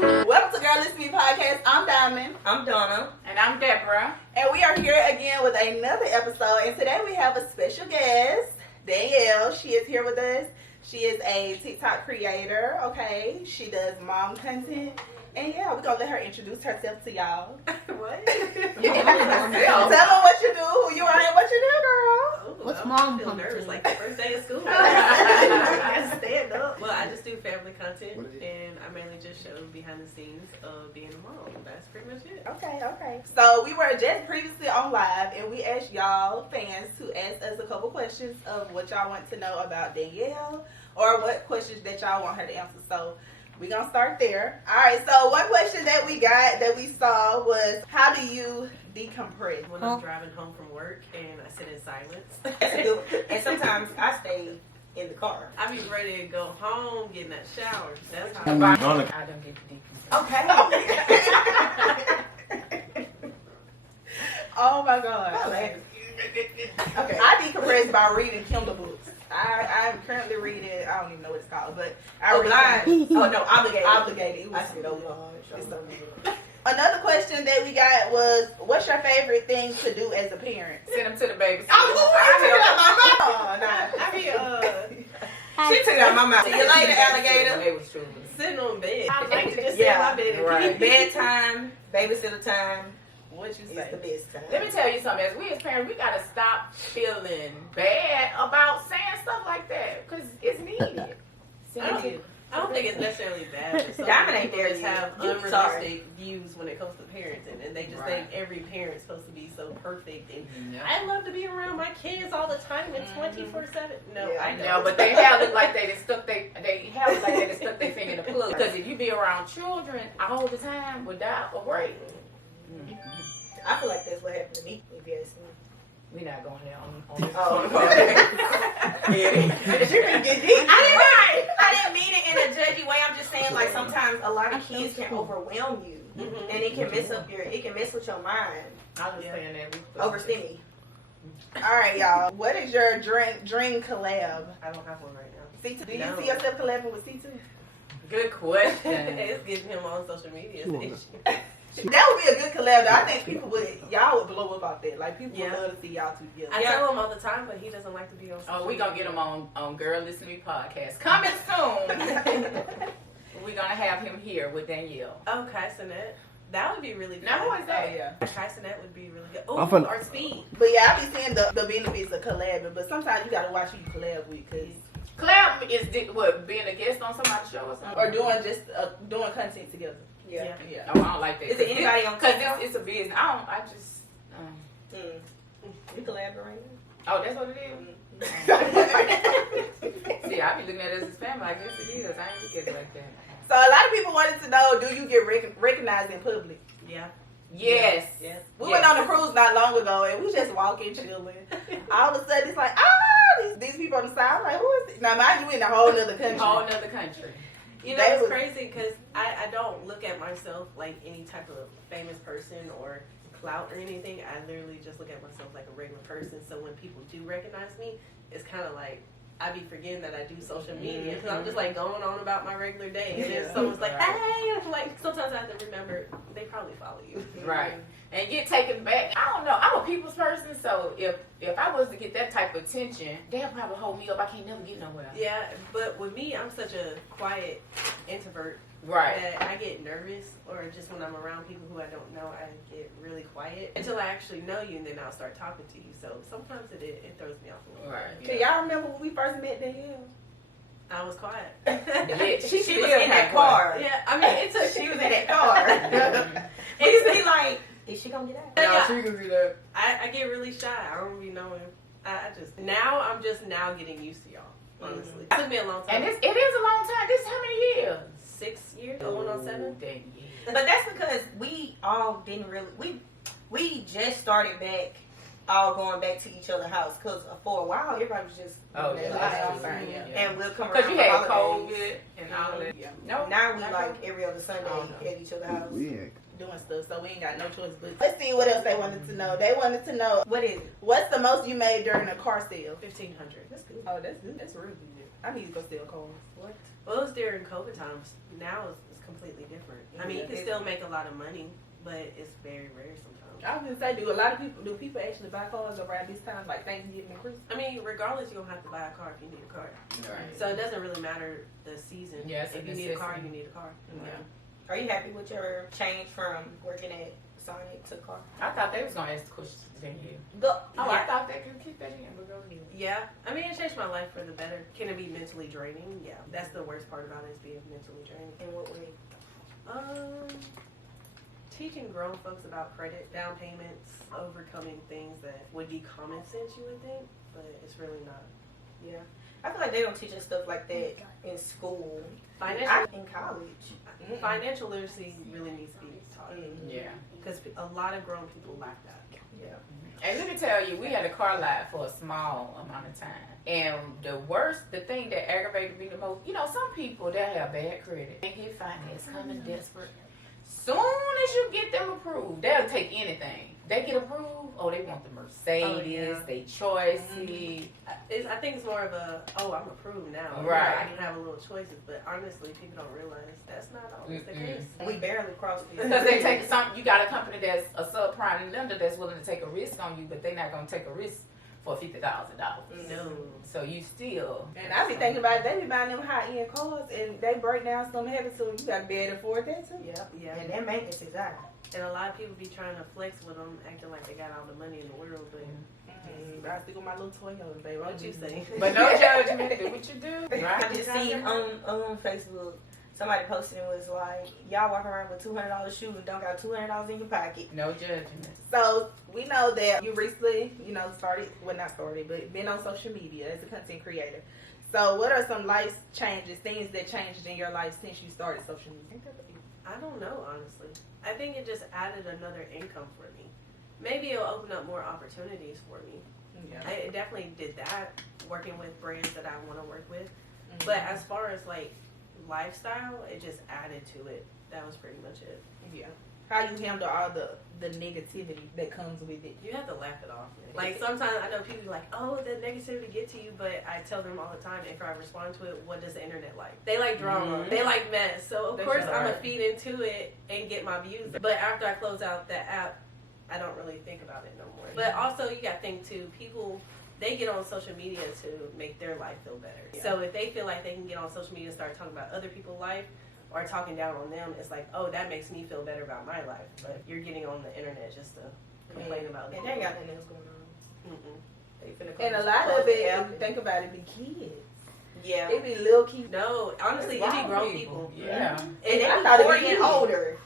Welcome to Girl Listen to Me podcast. I'm Diamond. I'm Donna. And I'm Deborah. And we are here again with another episode. And today we have a special guest, Danielle. She is here with us. She is a TikTok creator, okay? She does mom content. And yeah, we're going to let her introduce herself to y'all. What? Tell them what you do, who you are, and what you do, girl. Ooh, What's I mom feel content? nervous like the first day of school. I stand up. Well, I just do family content, and I mainly just show behind the scenes of being a mom. That's pretty much it. Okay. So we were just previously on live, and we asked y'all fans to ask us a couple questions of what y'all want to know about Danielle, or what questions that y'all want her to answer. So we're going to start there. All right, so one question that we got, that we saw was, how do you decompress? When I'm driving home from work and I sit in silence. That's a good one. And sometimes I stay in the car. I be ready to go home, get in that shower. That's how I don't get to decompress. Okay. Oh my God. Okay. I decompress by reading Kindle books. I'm currently reading, I don't even know what it's called, but I read Obligated. It was so good. Another question that we got was, what's your favorite thing to do as a parent? Send them to the baby. She took it out of my mouth. See you later, alligator. They was true. sitting on bed. I like to just sit in my bed and right. Bedtime, babysitter time. What you It's say? the best time. Let me tell you something. As we as parents, we gotta stop feeling bad about saying stuff like that because it's needed. I don't think it's necessarily bad. But some Diamond ain't people there just yet. have You unrealistic sorry. views when it comes to parenting, and they just Right. think every parent's supposed to be so perfect. And Yeah. I love to be around my kids all the time and 24/7. No, Yeah. I don't. No, but they have it like they done stuck they have it like they done stuck their finger in the plug. Because if you be around children all the time without a break, I feel like that's what happened to me, if you ask me. we not going there on I didn't mean it in a judgy way. I'm just saying, like, sometimes a lot of kids can overwhelm you, and it can mess with your mind. I understand that. Overstimmy. All right, y'all. What is your dream collab? I don't have one right now. C2, do you No. see yourself collabing with C2? Good question. It's getting him on social media. It's the issue. That would be a good collab. Though. I think y'all would blow up out there. Like, people would Yeah. love to see y'all two together. I tell him all the time, but he doesn't like to be on social Oh, we gonna get him on Girl Listen to Me podcast. Coming soon. We're gonna have him here with Danielle. Oh, Kaisenet. That would be really fun. Now who is that? Oh, yeah. Kaisenet would be really good. Oh, I'm finna- or Speed. But yeah, I be seeing the benefits of collabing, but sometimes you gotta watch who you collab with, cause Collab is being a guest on somebody's show or something. or doing doing content together. Yeah. Yeah. No, I don't like that. Is it anybody on Because TikTok? it's a business. I just. You collaborate? Oh, that's what it is. See, I be looking at it as a family. I guess it is. I ain't look at it like that. So a lot of people wanted to know, do you get recognized in public? Yeah. Yes. Yes. We went on a cruise not long ago, and we just walking, chilling. All of a sudden, it's like, these people on the side. I'm like, who is it? Now, mind you, in a whole other country. Whole nother country. You know, it's crazy because I don't look at myself like any type of famous person or clout or anything. I literally just look at myself like a regular person. So when people do recognize me, it's kind of like I be forgetting that I do social media because I'm just like going on about my regular day. And then someone's like, hey, I'm like, sometimes I have to remember they probably follow you. Right. And get taken back. I don't know. I'm a people's person, so if I was to get that type of attention, they'll probably hold me up. I can't never get nowhere. Yeah, but with me, I'm such a quiet introvert. Right. That I get nervous, or just when I'm around people who I don't know, I get really quiet until I actually know you, and then I'll start talking to you. So sometimes it throws me off a little Right. bit. Can y'all remember when we first met Danielle? I was quiet. Yeah, She was in that car. Yeah, I mean, it took. She was in that car. It used to be like, is she gonna get out? Yeah. she can do that. I get really shy. I don't really know him. I'm just now getting used to y'all. Honestly, it took me a long time. And it is a long time. This is how many years? 6 years. Going on 7. Dang, yeah. But that's because we all didn't really, we just started back, all going back to each other's house. Because for a while, everybody was just Oh, doing yeah, their that's lives. true. Yeah. And we'll come around Because you for had holidays. COVID and all that. Yeah. No. Now we not like COVID. every other Sunday Oh, no. at each other's house. Doing stuff, so we ain't got no choice but. Let's see what else they wanted to know. They wanted to know, What is it? what's the most you made during a car sale? 1,500. That's good. Oh, that's good. That's really good. I need to go sell cars. What? Well, it was during COVID times. Now it's completely different. I mean, you can still make a lot of money, but it's very rare sometimes. I was gonna say, do people actually buy cars around this time, like Thanksgiving and Christmas? I mean, regardless, you're gonna have to buy a car if you need a car. Right. So it doesn't really matter the season. Yes, if you need a car, you need a car. Yeah. Are you happy with your change from working at Sonic to car? I thought they was gonna ask the question to Danielle. Go. Oh, Yeah. I thought they could keep that in, but go ahead. Yeah, I mean, it changed my life for the better. Can it be mentally draining? Yeah, that's the worst part about it, is being mentally draining. In what way? Teaching grown folks about credit, down payments, overcoming things that would be common sense, you would think, but it's really not. Yeah. I feel like they don't teach us stuff like that in school. In college. Financial literacy really needs to be taught. Yeah. Because a lot of grown people lack that. Yeah. And let me tell you, we had a car lot for a small amount of time. And the thing that aggravated me the most, some people, they'll have bad credit. They get finance, coming desperate. Soon as you get them approved, they'll take anything. They get approved, they want the Mercedes, they choice it. I think it's more of I'm approved now. Right. I can have a little choices, but honestly, people don't realize that's not always the case. We barely crossed the Because they take you got a company that's a subprime lender that's willing to take a risk on you, but they're not going to take a risk for $50,000. No. So you still. And I be thinking about it, they be buying them high-end cars, and they break down some heavy, so you got to be able to afford that too. Yeah. And that maintenance is out. And a lot of people be trying to flex with them, acting like they got all the money in the world, but I stick with my little Toyota, baby. what you say? But no judgment. Do what you do. I Right? just seen on Facebook, somebody posted and was like, y'all walk around with $200 shoes and don't got $200 in your pocket. No judgment. So we know that you recently, but been on social media as a content creator. So what are some life changes, things that changed in your life since you started social media? I don't know, honestly. I think it just added another income for me. Maybe it'll open up more opportunities for me. Yeah. It definitely did that, working with brands that I want to work with. But as far as like lifestyle, it just added to it. That was pretty much it. Yeah. How you handle all the negativity that comes with it? You have to laugh it off. Man. Like sometimes I know people be like, "Oh, the negativity get to you," but I tell them all the time, if I respond to it, what does the internet like? They like drama. They like mess. So of course I'm gonna feed into it and get my views. But after I close out that app, I don't really think about it no more. But also you gotta think too, people, they get on social media to make their life feel better. Yeah. So if they feel like they can get on social media and start talking about other people's life or talking down on them, it's like, oh, that makes me feel better about my life. But you're getting on the internet just to complain about it. And they ain't got nothing else going on. They finna come And a lot of it, if out. you think about it, be kids. Yeah. It be little kids. No, honestly, it be grown people. Yeah. And And they I be thought it more was getting than- older.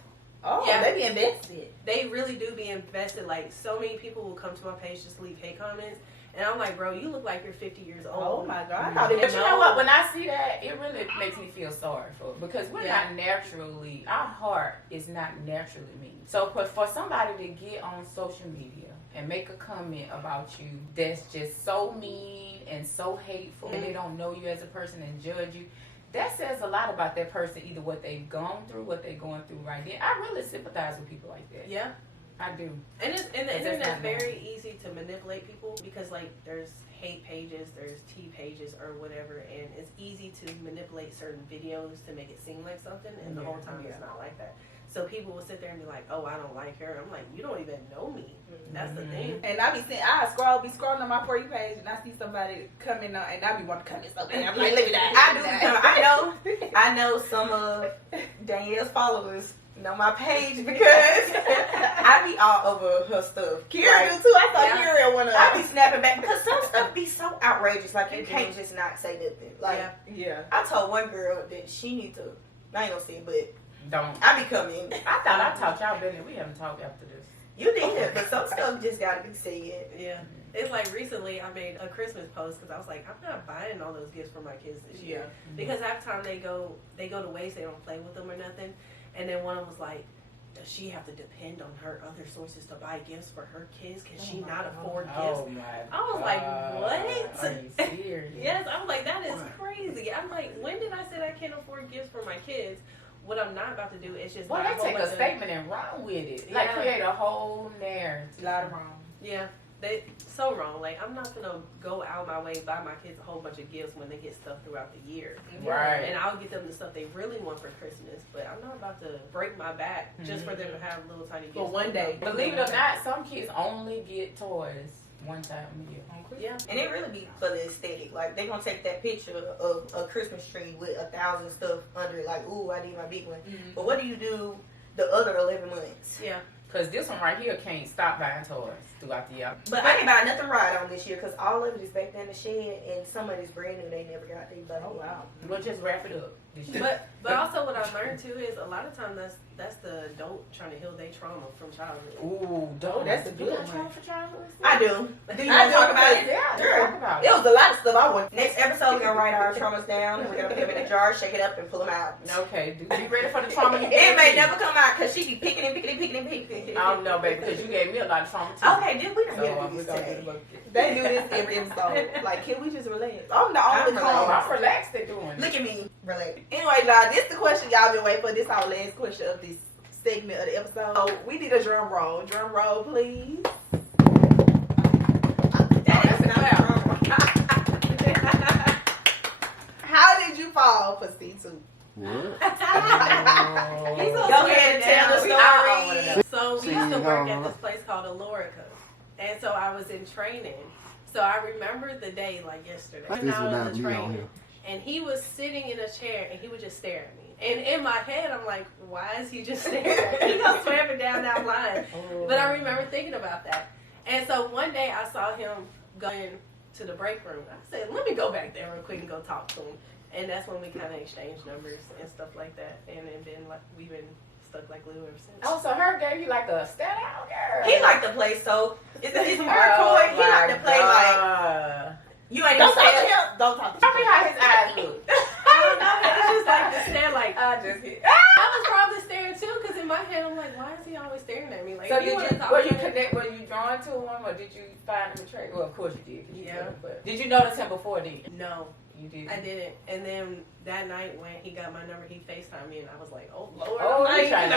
Oh, Yeah. they be invested. They really do be invested. Like, so many people will come to my page just to leave hate comments. And I'm like, bro, you look like you're 50 years old. Oh my God. I thought it But was you know what? When I see that, it really makes me feel sorry for it because we're not naturally, our heart is not naturally mean. So for somebody to get on social media and make a comment about you that's just so mean and so hateful and they don't know you as a person and judge you, that says a lot about that person, either what they've gone through, what they're going through right then. I really sympathize with people like that. Yeah. I do. And the that's internet's not very easy to manipulate people because, like, there's hate pages, there's tea pages or whatever, and it's easy to manipulate certain videos to make it seem like something, and the whole time it's not like that. So people will sit there and be like, oh, I don't like her. I'm like, you don't even know me. That's the thing. And I be scrolling on my For You page, and I see somebody coming on, and I be wanting to comment so bad. I'm like, look at that. I know some of Danielle's followers know my page because I be all over her stuff. Kira do too. I thought Kira one of I be snapping back because some stuff be so outrageous. Like, you can't just not say nothing. Like, yeah. I told one girl that she need to, I ain't gonna say it, but Don't. I be coming. I thought I taught y'all better. We haven't talked after this. You did, but some stuff just gotta be said. Yeah. It's like recently I made a Christmas post because I was like, I'm not buying all those gifts for my kids this year. Because half the time they go to waste, they don't play with them or nothing. And then one of them was like, does she have to depend on her other sources to buy gifts for her kids? Can she not afford gifts? Oh my I was like, what? Are you serious? Yes, I was like, that is crazy. I'm like, when did I say I can't afford gifts for my kids? What I'm not about to do is just Well, buy they take a bunch of- statement and run with it. Like, Yeah. create a whole narrative. A lot of wrong. Yeah. they so wrong. Like, I'm not gonna go out my way buy my kids a whole bunch of gifts when they get stuff throughout the year. Right. And I'll get them the stuff they really want for Christmas, but I'm not about to break my back just for them to have little tiny gifts. For one day. Believe it or not, some kids only get toys one time a year. Yeah. And it really be for the aesthetic. Like, they gonna take that picture of a Christmas tree with 1,000 stuff under it. Like, ooh, I need my big one. But what do you do the other 11 months? Yeah. Because this one right here can't stop buying toys throughout the year. But I ain't buy nothing right on this year because all of it is back there in the shed, and some of it is brand new. They never got these. Oh, wow. We'll just wrap it up this year. But also what I've learned too is a lot of times that's the adult trying to heal their trauma from childhood. Ooh, don't. That's a You good got trauma one. for childhood? I do. Do you want to talk about it? Yeah, Sure. talk about It it. was a lot of stuff I want. Next episode, we're gonna write our traumas down, and we're gonna put them in a jar, shake it up, and pull them out. Okay, be ready for the trauma you It gave may me. never come out because she be picking and picking and picking and picking. I don't know, baby, because you gave me a lot of trauma too. Okay, dude, we don't So get to we're do this gonna do today. the They do this every episode. Like, can we just relax? I'm the I'm only relaxed. Oh, calm. I'm relaxed at doing it. Look at me, relax. Anyway, y'all, this the question y'all been waiting for. This our last question of this segment of the episode. So we need a drum roll. Drum roll, please. That's a clap. How did you fall for C2? What? He's Go gonna ahead and tell the We story. all wanna know. So we used to work See, at this place called Alorica. And so I was in training. So I remember the day like yesterday. This And is I was not in me on training. here. And he was sitting in a chair and he would just stare at me. And in my head, I'm like, why is he just staring at me? He goes swamping down that line. But I remember thinking about that. And so one day I saw him going to the break room. I said, let me go back there real quick and go talk to him. And that's when we kind of exchanged numbers and stuff like that. And then like we've been stuck like glue ever since. Oh, so her gave you like a stand out girl. He like to play so. It's her Oh, toy. He like to play like. like. You ain't Don't gonna talk to say him. Don't talk to Tell me him. how his eyes look. I don't know. It's just like the stare like. I just hit. I was probably staring too because in my head I'm like, why is he always staring at me? Like, So if did wanna you? talk Were to you him- connect? Were you drawn to him, or did you find him attractive? Well, of course you did. 'Cause you Yeah. did, but did you notice him before then? No, You did. I didn't. And then that night when he got my number, he FaceTimed me and I was like, oh Lord. Oh, I'm you trying to?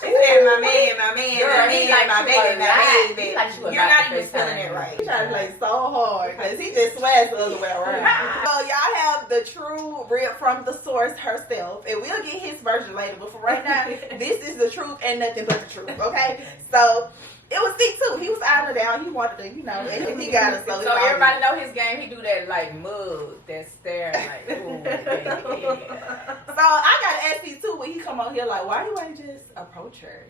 She said, my man, my man, Girl, my he man, like my you baby, a my lot. baby. He like you a You're lot not to even spelling FaceTime. it right. He trying to play so hard because he just swears the other way around. So y'all have the true rip from the source herself, and we'll get his version later. But for right now, this is the truth and nothing but the truth. Okay, so it was C2. He was out of down. He wanted to, and he got us. So, So everybody know his game. He do that like mug, that stare, like ooh, yeah. So I gotta ask C2 when he come on here, like, why you ain't just approach her?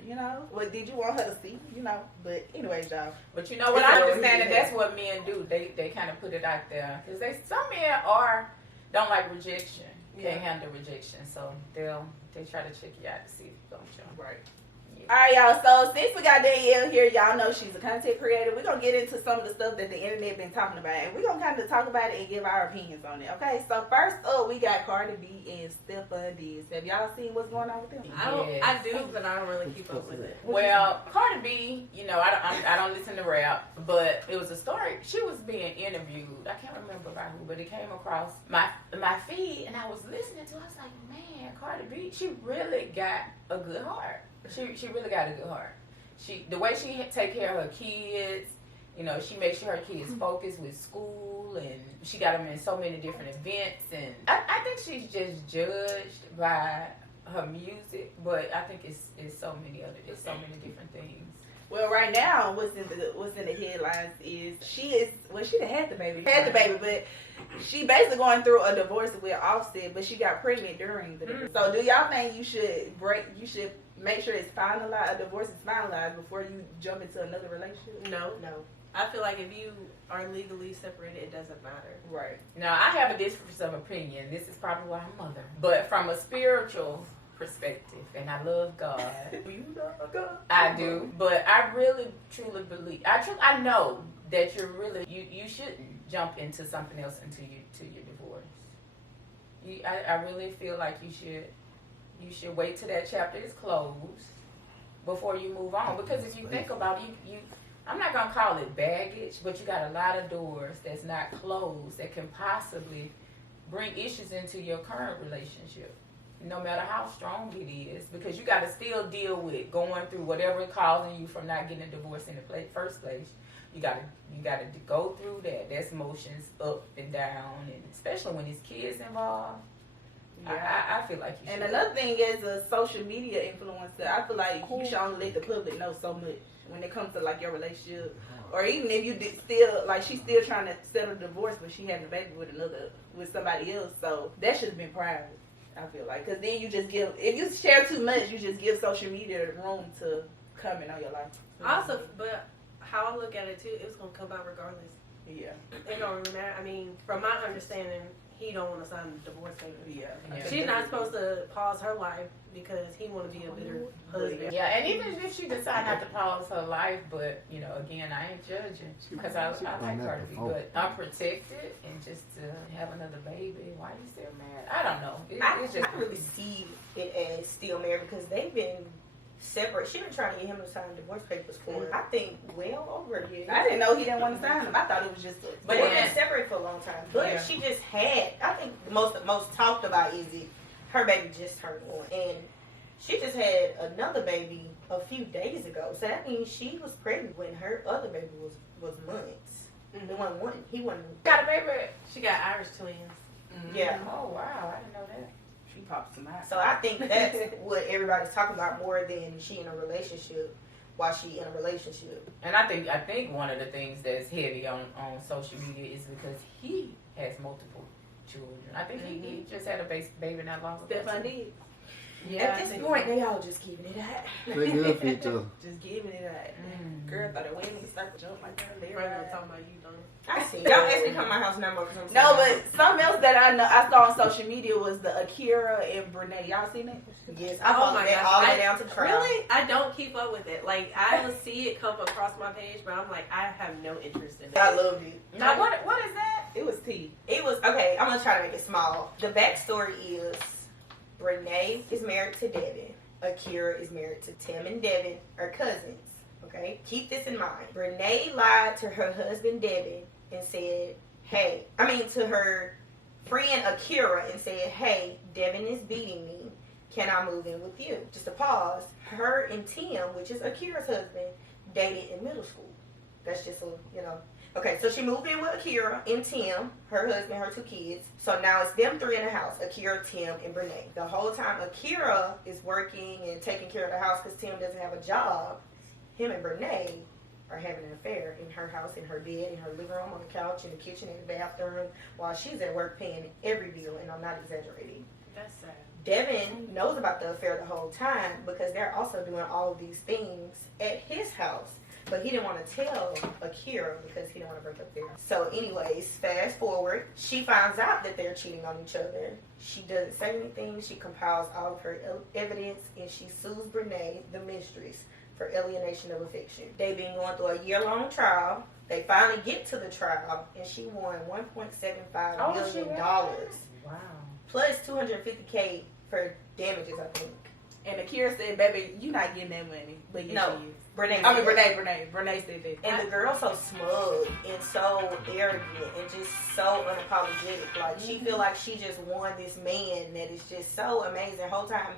What did you want her to see? But anyways, y'all. But you know what? I understand that that's what men do. They kind of put it out there because some men don't like rejection. Can't handle rejection, so they try to check you out to see if you don't jump. Right. All right, y'all. So since we got Danielle here, y'all know she's a content creator. We're gonna get into some of the stuff that the internet been talking about, and we're gonna kind of talk about it and give our opinions on it. Okay. So first up, we got Cardi B and Steppa Diggs. Have y'all seen what's going on with them? I do, but I don't really keep up with it. Well, Cardi B, I don't listen to rap, but it was a story. She was being interviewed. I can't remember by who, but it came across my feed, and I was listening to it. I was like, man, Cardi B, she really got a good heart. She really got a good heart. The way she take care of her kids, she makes sure her kids focus with school, and she got them in so many different events. And I think she's just judged by her music, but I think it's so many different things. Well, right now, what's in the headlines is she done had the baby, but she basically going through a divorce with Offset, but she got pregnant during the divorce. So, do y'all think you should make sure it's finalized, a divorce is finalized before you jump into another relationship? No. I feel like if you are legally separated, it doesn't matter. Right. Now, I have a difference of opinion. This is probably why I'm mother, but from a spiritual perspective, and I love God. Do you love God? I do, but I really truly believe. I know that you shouldn't jump into something else until your divorce. I really feel like you should wait till that chapter is closed before you move on. Because if you think about it, I'm not gonna call it baggage, but you got a lot of doors that's not closed that can possibly bring issues into your current relationship. no matter how strong it is, because you got to still deal with going through whatever causing you from not getting a divorce in the first place. You got to go through that. That's emotions up and down, and especially when there's kids involved. Yeah. I feel like you should. And another thing is a social media influencer. I feel like you should only let the public know so much when it comes to like your relationship, or even if you still like she's still trying to settle the divorce, but she having a baby with somebody else. So that should have been private. I feel like, because then you just if you share too much, you just give social media room to come in on your life. Also, but how I look at it too, it was gonna come out regardless. Yeah. It don't really matter. I mean, from my understanding, he don't want to sign the divorce paper. Yeah. She's not supposed to pause her life because he want to be a better husband. Yeah, and even if she decide not to pause her life, but you know, again, I ain't judging because I like Cardi B, but I'm protected, and just to have another baby, why you still mad? I don't know. It's just I really see it as still married because they've been separate. She been trying to get him to sign divorce papers for I think well over a year. I didn't know he didn't want to sign them. I thought it was just but they've been separated for a long time. But she just had, I think the most talked about is it her baby just turned 1, and she just had another baby a few days ago. So that means she was pregnant when her other baby was months. Mm-hmm. It wasn't one. He wasn't. got a baby. She got Irish twins. Mm-hmm. Yeah. Oh wow, I didn't know that. She popped some out. So I think that's what everybody's talking about more than she in a relationship. While she in a relationship. And I think one of the things that's heavy on social media is because he has multiple children. I think he just had a baby not long ago. Stefan did. Yeah, At this point, they all just keeping it out. They good for each other. Just giving it out. Girl thought it went in the circle, jump like that. They Right, I'm right. talking about you, don't. I see. Y'all ask me to come to my house now, because I'm No, but something else that I saw on social media was the Akira and Brene. Y'all seen it? yes, I followed that all the way down to the trial. Really? I don't keep up with it. Like, I will see it come across my page, but I'm like, I have no interest in it. I loved it. Now what is that? It was tea. It was okay. I'm gonna try to make it small. The backstory is Brene is married to Devin. Akira is married to Tim and Devin, are cousins. Okay, keep this in mind. Brene lied to her husband Devin and said, to her friend Akira and said, "Hey, Devin is beating me. Can I move in with you?" Just a pause. Her and Tim, which is Akira's husband, dated in middle school. That's just Okay, so she moved in with Akira and Tim, her husband, her 2 kids. So now it's them 3 in the house, Akira, Tim, and Brene. The whole time Akira is working and taking care of the house because Tim doesn't have a job, him and Brene are having an affair in her house, in her bed, in her living room, on the couch, in the kitchen, in the bathroom, while she's at work paying every bill, and I'm not exaggerating. That's sad. Devin knows about the affair the whole time because they're also doing all of these things at his house. But he didn't want to tell Akira because he didn't want to break up there. So anyways, fast forward. She finds out that they're cheating on each other. She doesn't say anything. She compiles all of her evidence and she sues Brene, the mistress, for alienation of affection. They've been going through a year-long trial. They finally get to the trial and she won $1.75 million. Wow. Plus $250K for damages, I think. And Akira said, "Baby, you not getting that money, but you No. is." Brene said that. And the girl's so smug and so arrogant and just so unapologetic. Like, she feel like she just won this man that is just so amazing. The whole time,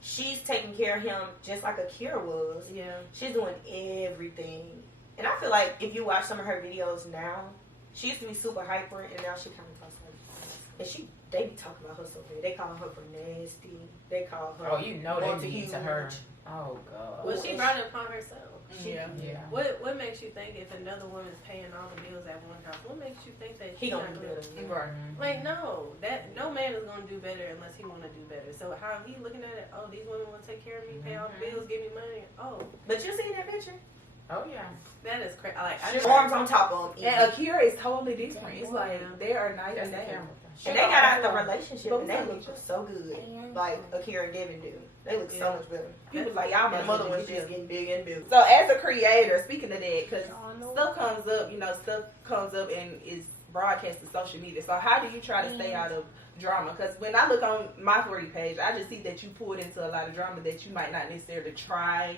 she's taking care of him just like Akira was. Yeah. She's doing everything. And I feel like if you watch some of her videos now, she used to be super hyper and now she kind of talks like this. And they be talking about her so bad. They call her nasty. They call her. Oh, you know they mean to her. Oh God. Well, she brought it upon herself. Yeah. What makes you think if another woman's paying all the bills at one house, what makes you think that He she's gonna not do gonna better. Right. Like, no man is gonna do better unless he want to do better. So how he looking at it? Oh, these women want to take care of me, pay all the bills, give me money. Oh, But you seen that picture? Oh yeah. that is crazy. Like, Arms on top of him. And Akira is totally different. It's like they are nice That's and the day. camera. And they got out the relationship But and we they love look each other. so good. Like Akira and Devin do. They look so Yeah. much better. He was like, "Y'all And the must mother be one's together." just getting big and big. So as a creator, speaking of that, because stuff comes up and is broadcast to social media. So how do you try to stay out of drama? Because when I look on my 40 page, I just see that you pulled into a lot of drama that you might not necessarily try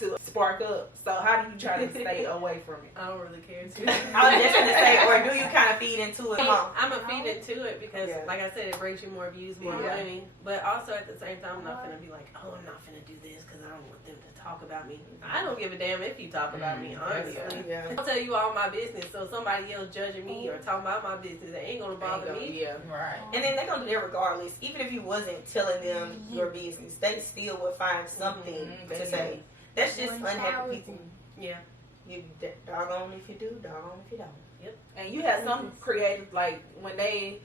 to spark up. So how do you try to stay away from it? I don't really care too. I was just gonna say, or do you kind of feed into it? I'm gonna feed into it because, like I said, it brings you more views, more money. But also at the same time, I'm not gonna be like, oh, I'm not gonna do this because I don't want them to talk about me. I don't give a damn if you talk about me, honestly. I'll tell you all my business. So somebody else judging me or talking about my business, that ain't gonna bother me. Yeah, right. And then they're gonna do that regardless. Even if you wasn't telling them your business, they still would find something to say. That's just unhappy people. Yeah. You doggone if you do, doggone if you don't. Yep. And you have some creators, like, when the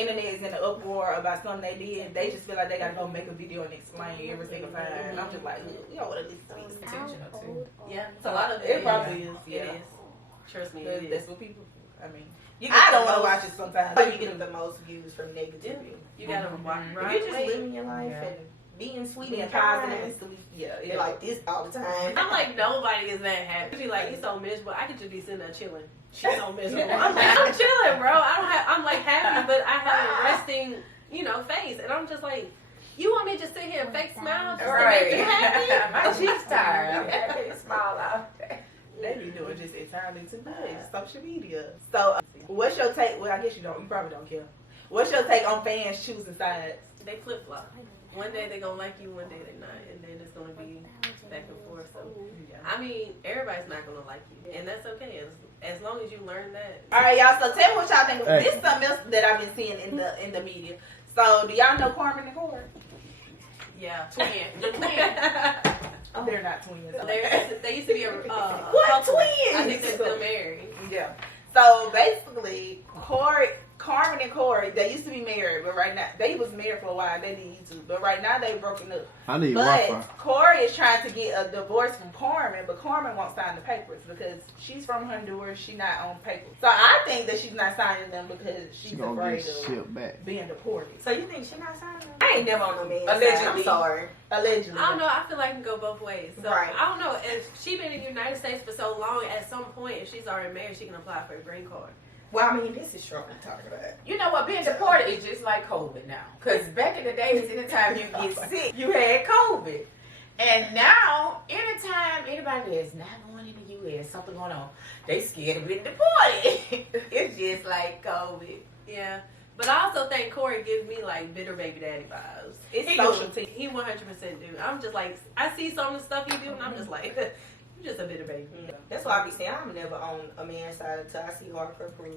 internet is in the uproar about something they did, they just feel like they gotta go make a video and explain every single time. And I'm just like, you don't want to listen to me. Intentional too. Yeah. It's a lot of It probably is. It is. Trust me, it is. That's what people, I mean, You I don't want to watch it sometimes. But you get the most views from negativity. You gotta watch If right. you're just living your life and being sweet Being and positive kind, and sweet. Yeah. you're like this all the time. I'm like, nobody is that happy. Be like, he's so miserable. I could just be sitting there chilling. She's so miserable. I'm like, I'm chilling, bro. I'm like happy, but I have a resting, face. And I'm just like, you want me to just sit here and fake smile just to make you happy? My cheeks tired. I'm happy to smile out there. They be doing just entirely too much. Social media. So, what's your take? Well, I guess you probably don't care. What's your take on fans choosing sides? They flip flop. One day they gonna like you, one day they not, and then it's gonna be back and forth. So, I mean, everybody's not gonna like you, and that's okay as long as you learn that. All right, y'all. So tell me what y'all think. This is something else that I've been seeing in the media. So do y'all know Carmen and Corey? Yeah, twin. Oh, they're not twins. They used to be a what couple. twins? I think they're still married. Yeah. So basically, Carmen and Corey, they used to be married, but right now they was married for a while. They did YouTube, but right now they broken up. I need But Wi-Fi. Corey is trying to get a divorce from Carmen, but Carmen won't sign the papers because she's from Honduras. She's not on papers. So I think that she's not signing them because she's She gonna afraid get of shipped back. being deported. So you think she not signing? I ain't never on no man's Allegedly. side. I'm sorry. Allegedly. I don't know. I feel like it can go both ways. So Right. I don't know if she been in the United States for so long. At some point, if she's already married, she can apply for a green card. Well, I mean, this is Trump I'm talking about. You know what? Being deported is just like COVID now. Because back in the days, anytime you get sick, you had COVID. And now, anytime anybody that's not going in the U.S., something going on, they scared of being deported. It's just like COVID. Yeah. But I also think Corey gives me like bitter baby daddy vibes. It's He social do. He 100% do. I'm just like, I see some of the stuff he do, and I'm just like, you're just a bitter baby. That's why I be saying I'm never on a man's side until I see hardcore proof.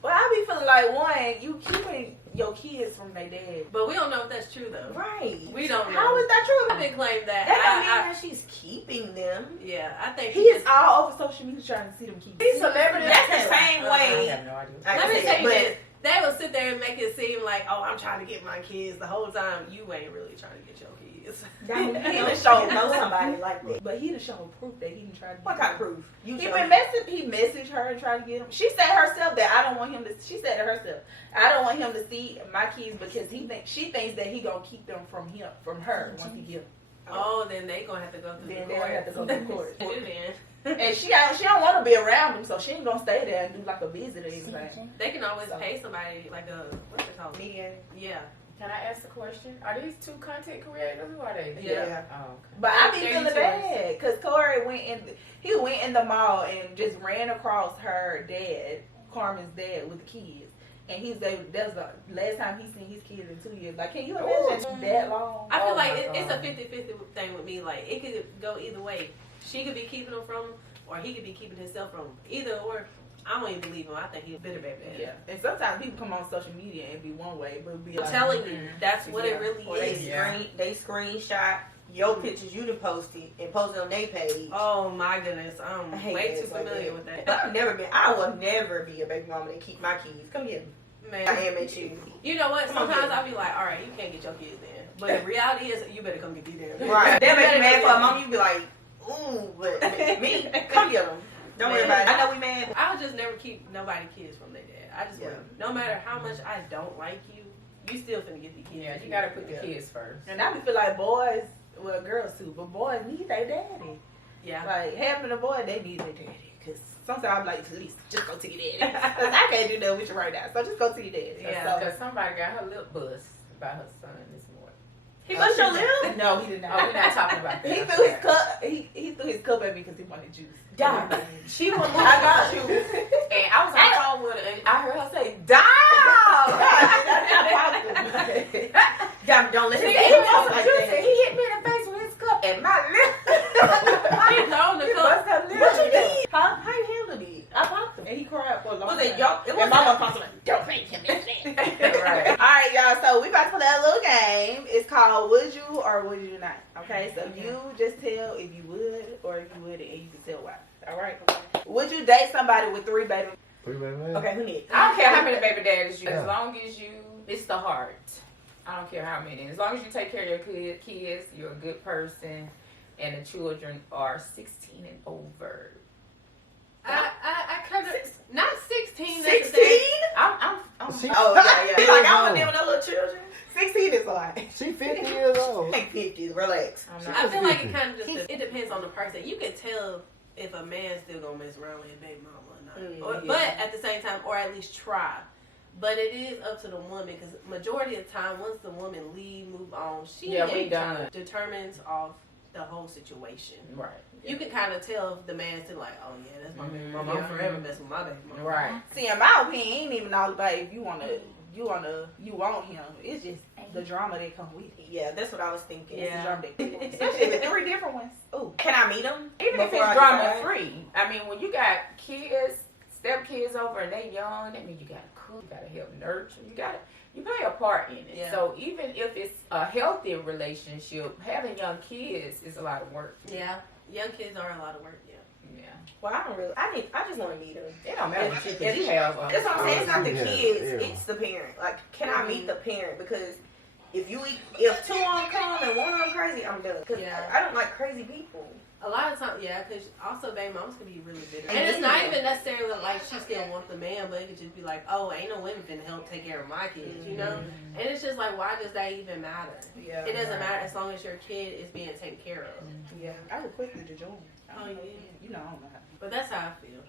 Well, I be feeling like, one, you keeping your kids from their dad. But we don't know if that's true though. Right. We don't know. How is that I've true? been claimed that. That don't mean that she's keeping them. Yeah, I think He is all over social media trying to see them kids. These celebrities. That's the same I way. have no idea. I Let can me say tell you it, this. They will sit there and make it seem like, oh, I'm trying to get my kids the whole time. You ain't really trying to get your kids. but he done don't showed know somebody like that. But he done showed proof that he done tried to What kind of proof? You He show been me. he messaged her and tried to get him. She said herself that I don't want him to. She said to herself, I don't want him to see my kids because she thinks that he gonna keep them from her once he get them. Oh, then they gonna have to go through Then the they court. have to go through court. They do then. And she don't want to be around him, so she ain't gonna stay there and do like a visit or anything. They can always pay somebody like a what's it called? Mediator. Yeah. Can I ask a question? Are these two content creators? Who are they? Yeah. Oh, okay. But I be They're feeling YouTubers. bad because Corey went in the mall and just ran across her dad, Carmen's dad, with the kids. And that's the last time he seen his kids in 2 years. Like, can you imagine that long? I feel Oh like my it's a God. 50-50 thing with me. Like, it could go either way. She could be keeping him from him, or he could be keeping himself from him. Either or, I don't even believe him. I think he's a bitter baby daddy. Yeah. And sometimes people come on social media and be one way, but be I'm like, telling you, that's what it really Or they is. Yeah. they screenshot your pictures you done posted and posted on their page. Oh my goodness, I'm I hate way too ass like familiar that. with that. But I will never be a baby mama that keep my kids. Come get me. I Man, am at you. you know what? Come on, Sometimes kid. I'll be like, all right, you can't get your kids in. But the reality is, you better come get these damn kids. Right. That You make better you mad come for a get mom. You be like, ooh, but me, come get them. Don't worry about it. I know we mad. I'll just never keep nobody kids from their dad. I just wouldn't. No matter how much I don't like you, you still finna get the kids. Yeah, you gotta put the kids first. And I be feel like boys, well, girls too, but boys need their daddy. Yeah. Like, having a boy, they need their daddy. Because sometimes I'm like, please, just go to your daddy. Because I can't do that with you right now. So just go to your daddy. Yeah. So, Because somebody got her lip bust about her son this morning. He bust your lip? No, he did Oh, not. we're not talking about that. He threw his cup. He threw his cup at me because he wanted juice. Dog. She was moving I got on you. And I was on the phone with her, and I heard her say, "Dog." Dog, don't listen He to him was like juicy. that. He hit me in the face with his cup and my lip. I didn't know the He cup. bust her lip. What you did? Huh? How you handled it? I popped him. And he cried for a long Was time. it y'all? It And wasn't Mama popped him. Don't make him Right. All right, y'all. So we about to play a little game. It's called Would You or Would You Not? Okay. So you just tell if you would or if you wouldn't, and you can tell why. All right. Would you date somebody with 3 babies? 3 baby. Okay, who needs? I don't care how many baby daddies you. Yeah. As long as you, it's the heart. I don't care how many. As long as you take care of your kids, you're a good person, and the children are 16 and over. I kind of not 16. 16? I'm She, Oh yeah, He's yeah. like, I don't want to deal with no little children. 16 is a lot. she 50 years old. Like 50, relax. I'm I not. feel like it kind of just it depends on the person. You can tell if a man's still gonna mess around with his baby mama or not, Yeah. but at the same time, or at least try. But it is up to the woman because majority of the time, once the woman leave, move on, she Yeah, we ain't done. trying- determines off the whole situation. Right. You can kind of tell if the man's still like, oh yeah, that's my baby mama. Yeah. I'm forever messing with my baby mama. Right. See, in my opinion, it ain't even all about if you want him. It's just the drama that comes with it. Yeah, that's what I was thinking. It's the Yeah. drama that comes with it. Especially if it's 3 different ones. Ooh. Can I meet him? Even if before it's I drama decide? free. I mean, when you got kids, step kids over and they young, that means you gotta cook, you gotta help nurture, you play a part in it. Yeah. So even if it's a healthy relationship, having young kids is a lot of work. Yeah, young kids are a lot of work. Yeah. Yeah. Well, I just want to meet him. It don't matter what you If- think you have. That's what I'm saying. It's not the Yeah, kids, yeah. it's the parent. Like, can I meet the parent? Because if 2 of them come and 1 of them crazy, I'm done. Because Yeah. I don't like crazy people. A lot of times, yeah, because also baby mamas can be really bitter. And And it's not then- even necessarily like she still wants the man, but it could just be like, oh, ain't no women finna help take care of my kids, you know? And it's just like, why does that even matter? Yeah. It doesn't matter as long as your kid is being taken care of. Yeah. I would quickly to join. Oh, yeah. You know, I don't know how. But that's how I feel.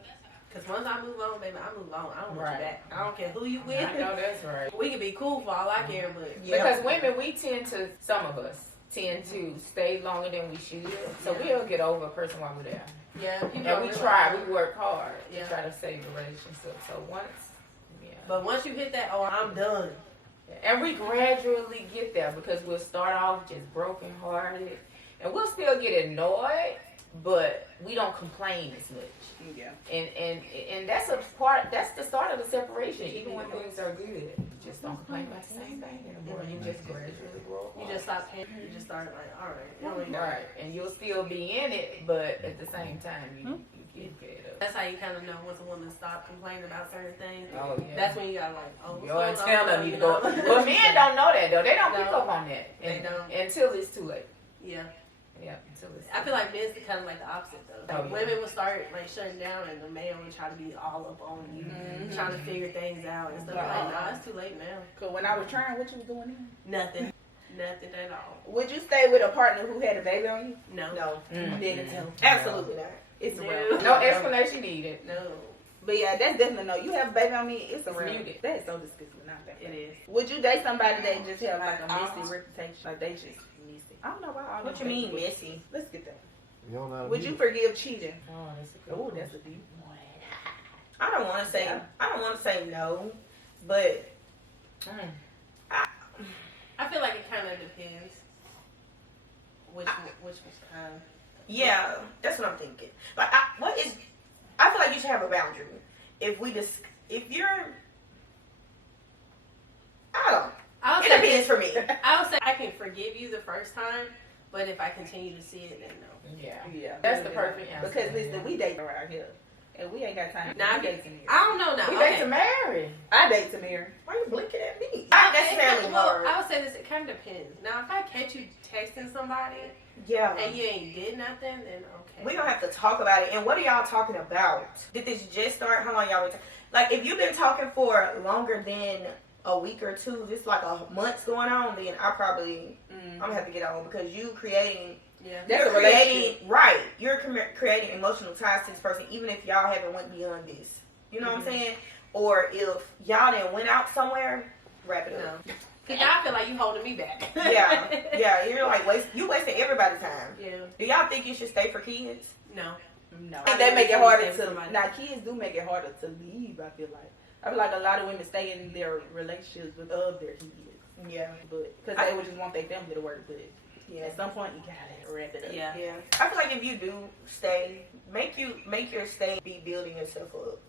Because once I move on, baby, I move on. I don't want Right. you back. I don't care who you with. I know that's right. We can be cool for all I care, but Because women, some of us tend to stay longer than we should. So we'll get over a person while we're there. yeah, people And don't we realize try, that. we work hard Yeah. to try to save the relationship. So But once you hit that, oh, I'm done. and we gradually get there because we'll start off just brokenhearted and we'll still get annoyed, but we don't complain as much. Yeah. And that's the start of the separation. Even when things are good, you just don't complain about the same thing anymore. You just gradually grow apart. You just stop paying. You just start like, all right. it don't even- Right, and you'll still be in it, but at the same time, you get fed up. That's how you kind of know once a woman stop complaining about certain things. Oh yeah. That's when you gotta like, oh, what's Your going on? antenna need to You go. know? But men don't know that though. They don't pick No. up on that. They don't. Until it's too late. Yeah, Yeah, until it's. I feel like men's kind of like the opposite though. Like Oh, yeah. women will start like shutting down, and the man will try to be all up on you, trying to figure things out and stuff. Like, nah, it's too late now. Cause when I was trying, what you was doing then? Nothing at all. Would you stay with a partner who had a baby on you? No, No, Mm. Didn't tell. absolutely not. It's a No. wrap. No explanation needed. no, But yeah, that's definitely no. You have a baby on me, it's a It's wrap. muted. That is so disgusting. Not that. it is. Would you date somebody that just have like a messy reputation? Like they just messy. I don't know why. all What them you mean, people- messy? Let's get that. You don't know. Would you forgive cheating? Oh, that's a good Oh, one. that's a deep one. I don't want to say no, but Mm. I feel like it kind of depends. Which was kind. yeah, that's what I'm thinking. Like, I feel like you should have a boundary. If you're, I'll it say depends for me. I'll say I can forgive you the first time, but if I continue to see it, then no. Yeah. Yeah, That's the perfect answer. Because listen, we date around here, and we ain't got time. Nah, We date to marry. I don't know now. We okay. date to marry. I date to marry. Why are you blinking at me? Well, Not necessarily hard. I would say this. It kind of depends. Now, if I catch you texting somebody Yeah. and you ain't did nothing, then okay. We gonna have to talk about it. And what are y'all talking about? Did this just start? How long y'all been like, if you've been talking for longer than a week or two, just like a month's going on, then I probably I'm gonna have to get on because you creating. Yeah. That's You're a relationship. creating right. You're creating emotional ties to this person, even if y'all haven't went beyond this. You know what I'm saying? Or if y'all didn't went out somewhere, wrap it up. No. Cause now I feel like you holding me back. Yeah, you're like you wasting everybody's time. Yeah. Do y'all think you should stay for kids? No. And they make it harder to. Now, kids do make it harder to leave. I feel like a lot of women stay in their relationships of their kids. Yeah, but because they would just want their family to work. But yeah, at some point you gotta wrap it up. Yeah. I feel like if you do stay, make your stay be building yourself up.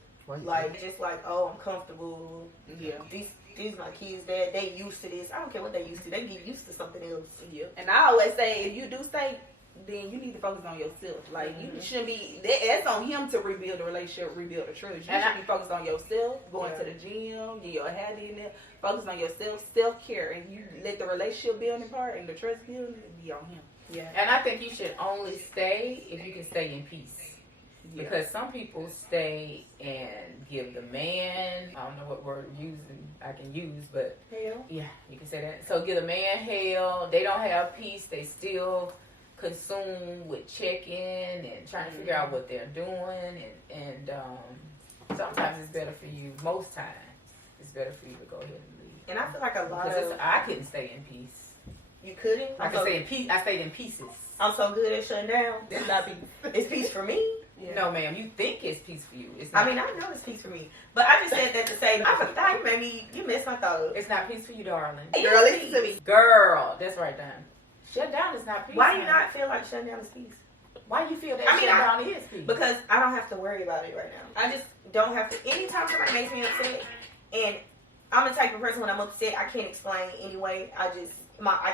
Like just like, oh, I'm comfortable. Yeah. These my kids that they used to this. I don't care what they used to. They get used to something else. Yeah. And I always say, if you do stay, then you need to focus on yourself. Like you shouldn't be. That's on him to rebuild the relationship, rebuild the trust. You should be focused on yourself, going to the gym, get your hair in there. Focus on yourself, self-care, and you let the relationship building part and the trust building be on him. Yeah. And I think you should only stay if you can stay in peace. Because some people stay and give the man, I don't know what word I can use, but hell. Yeah, you can say that. So give the man hell. They don't have peace. They still consumed with checking and trying to figure out what they're doing. And sometimes it's better for you, most times, it's better for you to go ahead and leave. And I feel like a lot of... I couldn't stay in peace. You couldn't? I could stay in peace. I stayed in pieces. I'm so good at shutting down. It's not peace. It's peace for me. Yeah. No, ma'am. You think it's peace for you. It's not. I mean, I know it's peace for me. But I just said that to say, you missed my thought. It's not peace for you, darling. Girl, listen to me. Girl, that's right, Dan. Shut down is not peace. Why do you not feel like shutting down is peace? Why do you feel that shutting down is peace? Because I don't have to worry about it right now. I just don't have to. Anytime somebody makes me upset, and I'm the type of person when I'm upset, I can't explain anyway. I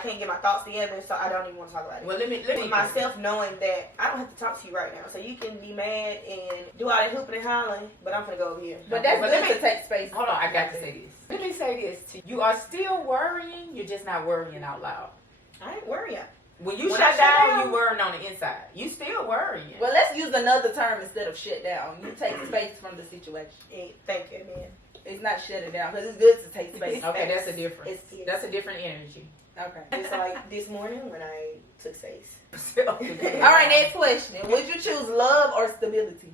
can't get my thoughts together, so I don't even want to talk about it. Well, let me myself knowing that I don't have to talk to you right now, so you can be mad and do all that hooping and hollering, but I'm gonna go over here. But that's good to take space. Hold on, I got to say this. Let me say this to you. You are still worrying. You're just not worrying out loud. I ain't worrying. When you shut down, you worrying on the inside. You still worrying. Well, let's use another term instead of shut down. You take space from the situation. Thank you, man. It's not shutting down because it's good to take space. Okay, that's a difference. That's a different energy. Okay. Just like this morning when I took space. All right, next question. Would you choose love or stability?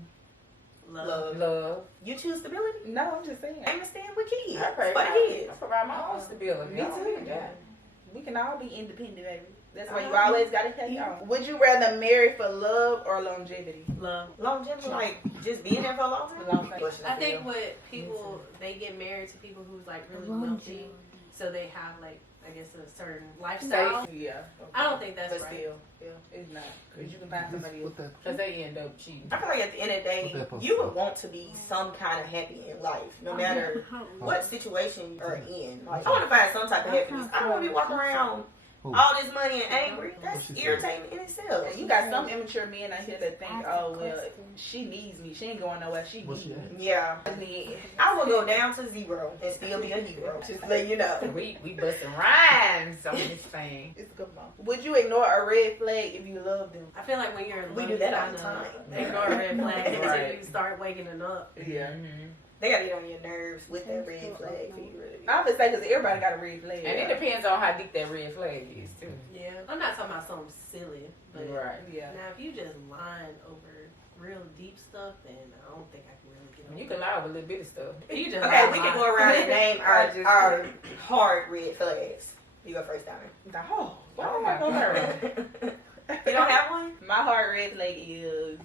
Love. You choose stability? No, I'm just saying. I'm staying with kids. I provide my own stability. Me too. Yeah. We can all be independent, baby. That's why you always got to have your own. Would you rather marry for love or longevity? Love. Longevity, like just being there for a long time? I think what people, they get married to people who's like really wealthy, so they have like, I guess, a certain lifestyle. Yeah. Okay. I don't think that's but right. Still, yeah, it's not. Because you can find somebody else. Because they end up cheating. I feel like at the end of the day, you would want to be some kind of happy in life, no matter what situation you're in. Like, I want to find some type of happiness. I don't want to be walking around all this money and angry. That's irritating in itself. Yeah, you got some immature men out here that think, oh, well, she needs me. She ain't going nowhere. She needs me. Yeah. I will go down to 0 and still be a hero. Just to let you know. We busting rhymes on this thing. It's a good one. Would you ignore a red flag if you love them? I feel like when you're in love, we do that all the time. Ignore a red flag until you start waking it up. Yeah. Mm-hmm. They gotta get on your nerves with that red flag. I would say because everybody got a red flag. And it depends on how deep that red flag is, too. Yeah. I'm not talking about something silly, but yeah. Now if you just lying over real deep stuff, then I don't think I can really get on. You can lie over a little bit of stuff. You just okay, we can go around and name our hard red flags. You go first, Donna. No. Why am I going first? You don't have one? My hard red flag is,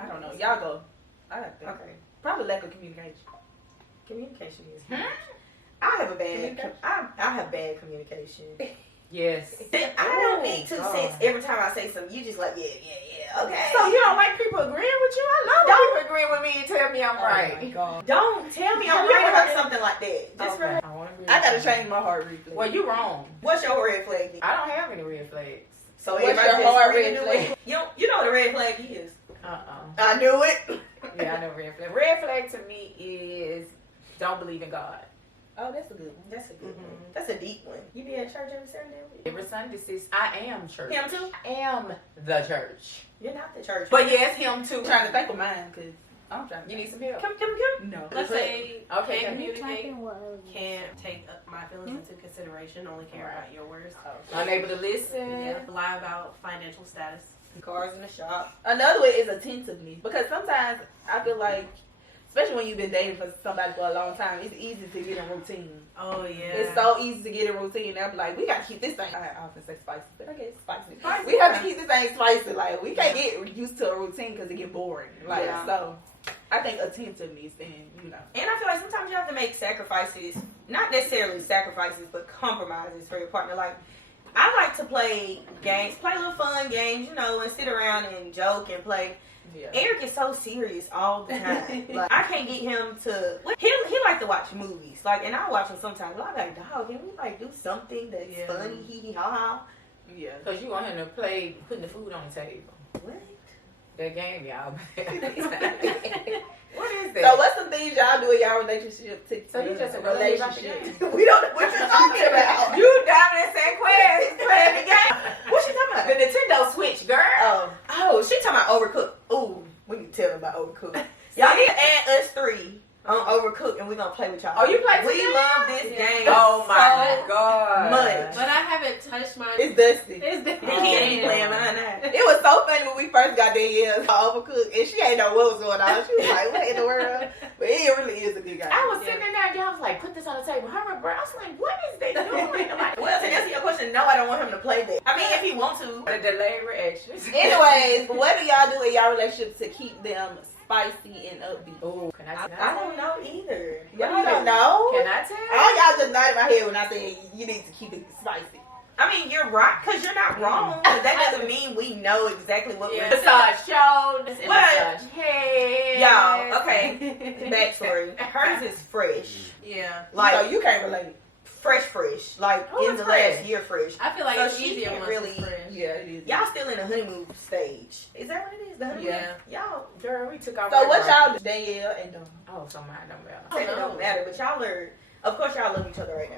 I don't know. Y'all go. I gotta think. Okay. Probably lack of communication. Communication is huge. I have bad communication. Yes. I don't need 2 cents every time I say something. You just like, yeah, okay. So you don't like people agreeing with you? I love people agreeing with me and tell me I'm right. My God. Don't tell me I'm right about something like that. Just okay. I gotta change my hard red flag. Well, you wrong. What's your red flag? I don't have any red flags. So what's your hard red flag? You know what a red flag is? I knew it. Yeah, I know red flag. Red flag to me is don't believe in God. Oh, that's a good one. That's a good one. That's a deep one. You be at church every Sunday? Every Sunday says, I am church. Him too? I am the church. You're not the church. But yes, him too. I'm trying to think of mine because I'm trying to. You need some help? Come. No. Let's say Okay. can't communicate, can't take my feelings into consideration, only care about your words. Unable to listen. Yeah. Lie about financial status. Cars in the shop. Another way is attentiveness because sometimes I feel like especially when you've been dating for somebody for a long time, it's easy to get in routine. Oh yeah. It's so easy to get in routine. They're like, we gotta keep this thing. I often say spicy, but I guess spicy. We have to keep this thing spicy. Like we can't get used to a routine because it get boring. Like so, I think attentiveness and And I feel like sometimes you have to make sacrifices, not necessarily sacrifices, but compromises for your partner. Like I like to play games, play little fun games, and sit around and joke and play. Yeah. Eric is so serious all the time. Like I can't get him to. He like to watch movies. Like, and I watch him sometimes. But I'm like, dog, can we do something that's funny? Hee hee ha ha. Yeah. Because you want him to play putting the food on the table. What? That game, y'all. What is that? So what's some things y'all do in y'all relationship? So you just a relationship? We don't know what you're talking about. You Diamond San Quest playing the game. What she talking about? The Nintendo Switch, girl. Oh, she talking about Overcooked. Ooh, we need to tell her about Overcooked. Y'all need to add us 3 on Overcooked, and we're gonna play with y'all. Oh, you play We together? love this game. Oh my god. Much. But I haven't touched mine. It's dusty. It's the He can't be playing mine now. It was so funny when we first got Danielle Overcooked, and she ain't know what was going on. She was like, what in the world? But it really is a good game. I was sitting there, y'all was like, put this on the table. Her and bro, I was like, what is they doing? Like, Well, to answer your question, no, I don't want him to play that. I mean, if he wants to. the delayed reactions. Anyways, what do y'all do in y'all relationship to keep them spicy and upbeat? Ooh, can I I don't know either. Y'all don't know? Can I tell? All y'all just nodded my head when I said you need to keep it spicy. I mean, you're right, because you're not wrong. But that doesn't mean we know exactly what we're doing. Massage shoulders and What? massage head. Y'all, okay. Backstory. Hers is fresh. Yeah. Like, So you can't relate. fresh. Like, Oh, in it's the fresh. last year, fresh. I feel like So it's she easier can't once really- it's fresh. Yeah, it is. Y'all still in the honeymoon stage. Is that what it is? The honeymoon? Yeah. Y'all, Girl, we took off. So what y'all do? Danielle and Dawn. Oh, so mine don't matter. say it don't matter, but y'all are, of course, y'all love each other right now.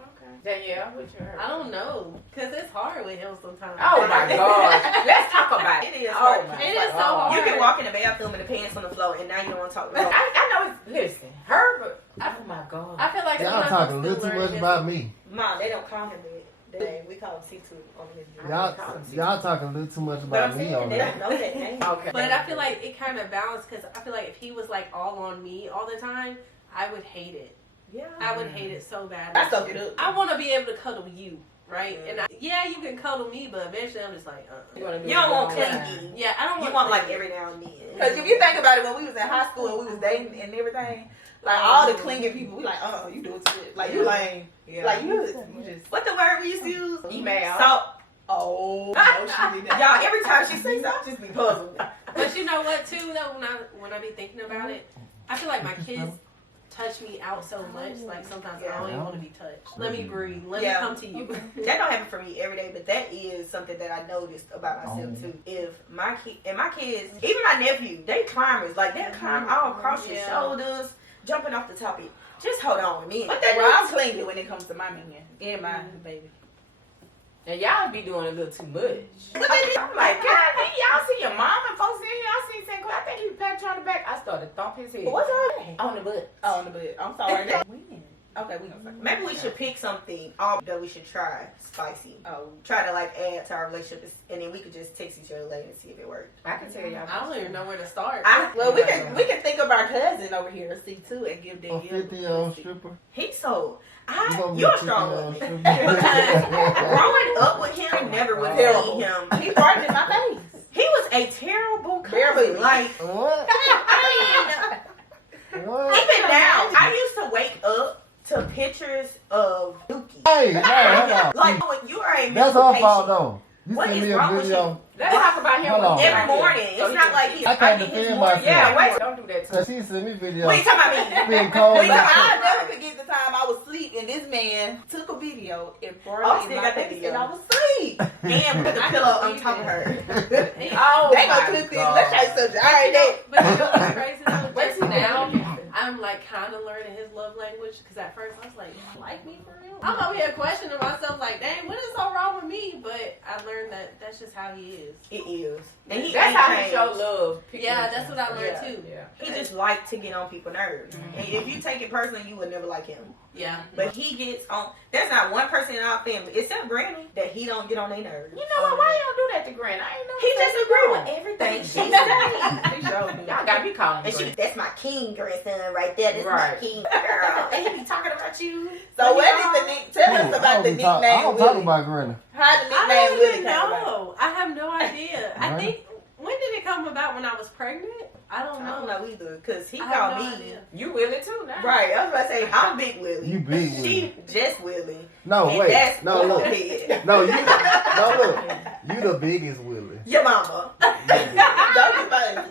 Okay. Danielle, what you heard? I don't know, cause it's hard with him sometimes. Oh my gosh. Let's talk about it. It is Oh hard. my It is so God. hard. You can walk in the bathroom and the pants on the floor, and now you don't want to talk about it. I know it's, listen, her, but, oh my God. I feel like Y'all sometimes talking a I'm little still too much learning about his- me. Mom, they don't call him that. We call him C2 on his Y'all talking a little too much But I'm about me saying on they that. don't know that name. Okay. But I feel like it kind of balanced, because I feel like if he was like all on me all the time, I would hate it. Yeah. I would hate it so bad. I soak it up. I want to be able to cuddle you, right? And you can cuddle me, but eventually I'm just like, You wanna do You don't it want the wrong clingy. way. Yeah, I don't You want. want like every now and then. Because if you think about it, when we was in high school and we was dating and everything, like all the clinging people, we like, you do it too much. Like you lame. Yeah. Like you just. What the word we used to use? Email. So, Oh, no, she did that. y'all, every time she says that, I just be puzzled. But you know what, too, though, when I be thinking about it, I feel like my kids touch me out so much. Like sometimes I don't even want to be touched. Let me breathe. Let me come to you. That don't happen for me every day, but that is something that I noticed about myself too. If my kids, even my nephew, they climbers. Like they climb all across your shoulders, jumping off the top of you. Just hold on with me. But well, I'm clingy when it comes to my minion and my baby. And y'all be doing a little too much. I'm like, God, y'all see your mom and folks in here. I see St. I think he pat you on the back. I started thump his head. What's her On the butt. Oh, on the butt. I'm sorry. When? Okay, we gonna talk. Maybe we should pick something that we should try spicy. Oh, Try to like add to our relationship, and then we could just text each other later and see if it works. I can tell y'all. I don't even know where to start. well, we can think of our cousin over here, C2, and give A Danielle 50-year-old stripper. He's so You gonna be you're a a strong 50-year-old woman. stripper. Because growing up with him, I never would Terrible. see him. He farted in my face. He was a terrible Barely. cousin. Like What? I What? mean, even now, I used to wake up to pictures of Dookie. Hey, no, hold on. Like when you are a That's mental her fault patient, though. You What send is me a wrong with video. Let's talk about him Hold on. every morning. It's not like he's I can't his defend morning. myself. Yeah, wait. Don't do that to Cause me. she sent me video. What you talking about me? Being cold. Wait, like- I'll never forget the time I was asleep and this man took a video and Oh, farted still in my got that face video. and I was asleep. And put the pillow on top of her. Oh, They gonna my clip this. God. Let's change subject. All right, then. But you know what's crazy though? Wait Just till now, now. I'm like kind of learning his love language, because at first I was like, you like me for real? I'm over here questioning myself like, dang, what is so wrong with me? But I learned that that's just how he is. It is. And he That's ain't how he changed. show love. Yeah, that's what I learned Yeah. too. Yeah. He just liked to get on people's nerves. And if you take it personally, you would never like him. Yeah. But he gets on. There's not one person in our family, except Granny, that he don't get on their nerves. You know what? Why you don't do that to Granny? I ain't know. He just agree with everything she says. Y'all gotta be calling And Granny. that's my king grandson right there. That's Right. my king girl. And he be talking about you. So what is the nick? Tell us about the I nickname don't talk Willie. about Granny. How the I nickname don't Willie even came about? know. I have no idea. I Right. think, when did it come about? When I was pregnant? I don't I know. don't know either, because he I called have no me. idea. You Willie too now. Right, I was about to say, I'm Big Willie. You big Willie. She just Willie. No, And wait. that's No, look. Willie. No, look. You the biggest Willie. Your mama. Don't be funny.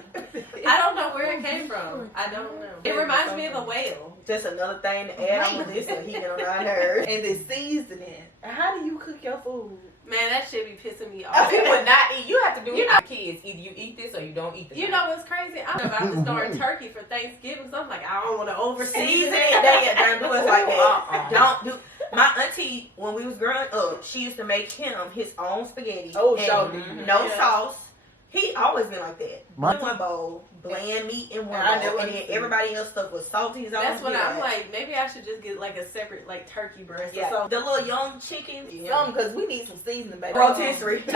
I don't know where it came from. I don't know. It reminds me of a whale. Just another thing to add on the list that he get on our nerves. And the seasoning. How do you cook your food? Man, that shit be pissing me off. You would not eat. You have to do it with kids. Either you eat this or you don't eat this. You know what's crazy? I'm about to start turkey for Thanksgiving, so I'm like, I don't want to overseason Season it. it, they don't do us like that. Uh-uh. Don't do. My auntie, when we was growing up, she used to make him his own spaghetti. Oh, and sure. no Yeah. sauce. He always been like that. My- In one bowl, bland meat in one I bowl, never and then understood. everybody else stuff was salty as That's when I'm yeah. like, maybe I should just get like a separate like turkey breast or Yeah, something. the little young chicken. Some, because we need some seasoning, baby. Rotisserie. I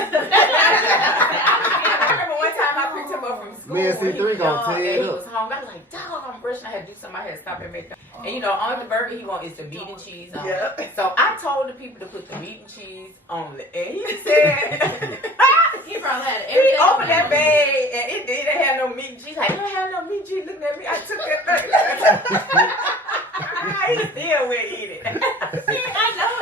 remember one time I picked him up from school. Me and when he C3 was gonna young, tear and it he up. was hungry. I was like, dog, I'm brushing. I had to do something. I had to stop and make them. And you know, on the burger he want is the meat and cheese on Yeah. it. So I told the people to put the meat and cheese on it. And he said, He probably had he everything. opened that bag and it didn't have no meat and cheese. Like, you don't have no meat and cheese. Looking at me, I took that thing. He still went eat it. I know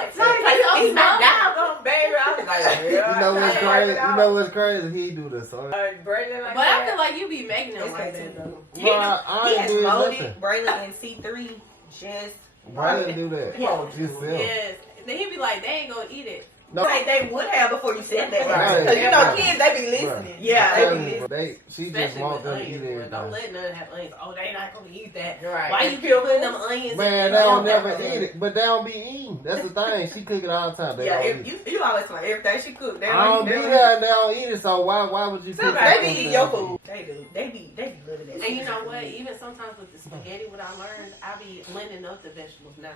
it. So he's like, so it's my smart. doggone baby. I was like, yeah. You know what's I crazy? it You out. know what's crazy? He do this. So. Braylon like But I that. feel like you be making them It's like crazy. that though. He I ain't has did molded nothing. Braylon and C3 just. Why didn't do that? Yeah. Yourself. Yes. Then he'd be like, they ain't gonna eat it. No. Like they would have before you said that. Right. Because you know, Right. kids, they be listening. Yeah, they They, be listening. she just Especially walked with up and eat onions. Don't everything. let none have onions. Oh, they not gonna eat that. Right. Why you keep putting them onions Man, in they don't your never mouth? eat it, but they don't be eating. That's the thing. She cook it all the time. They Yeah, don't eat if it. you always like everything she cooked. They I don't be they there and they don't eat it, so why would you cook Sometimes it? they be eating your food. They do. They be living that. And you know what? Even sometimes with the spaghetti, what I learned, I be blending up the vegetables now.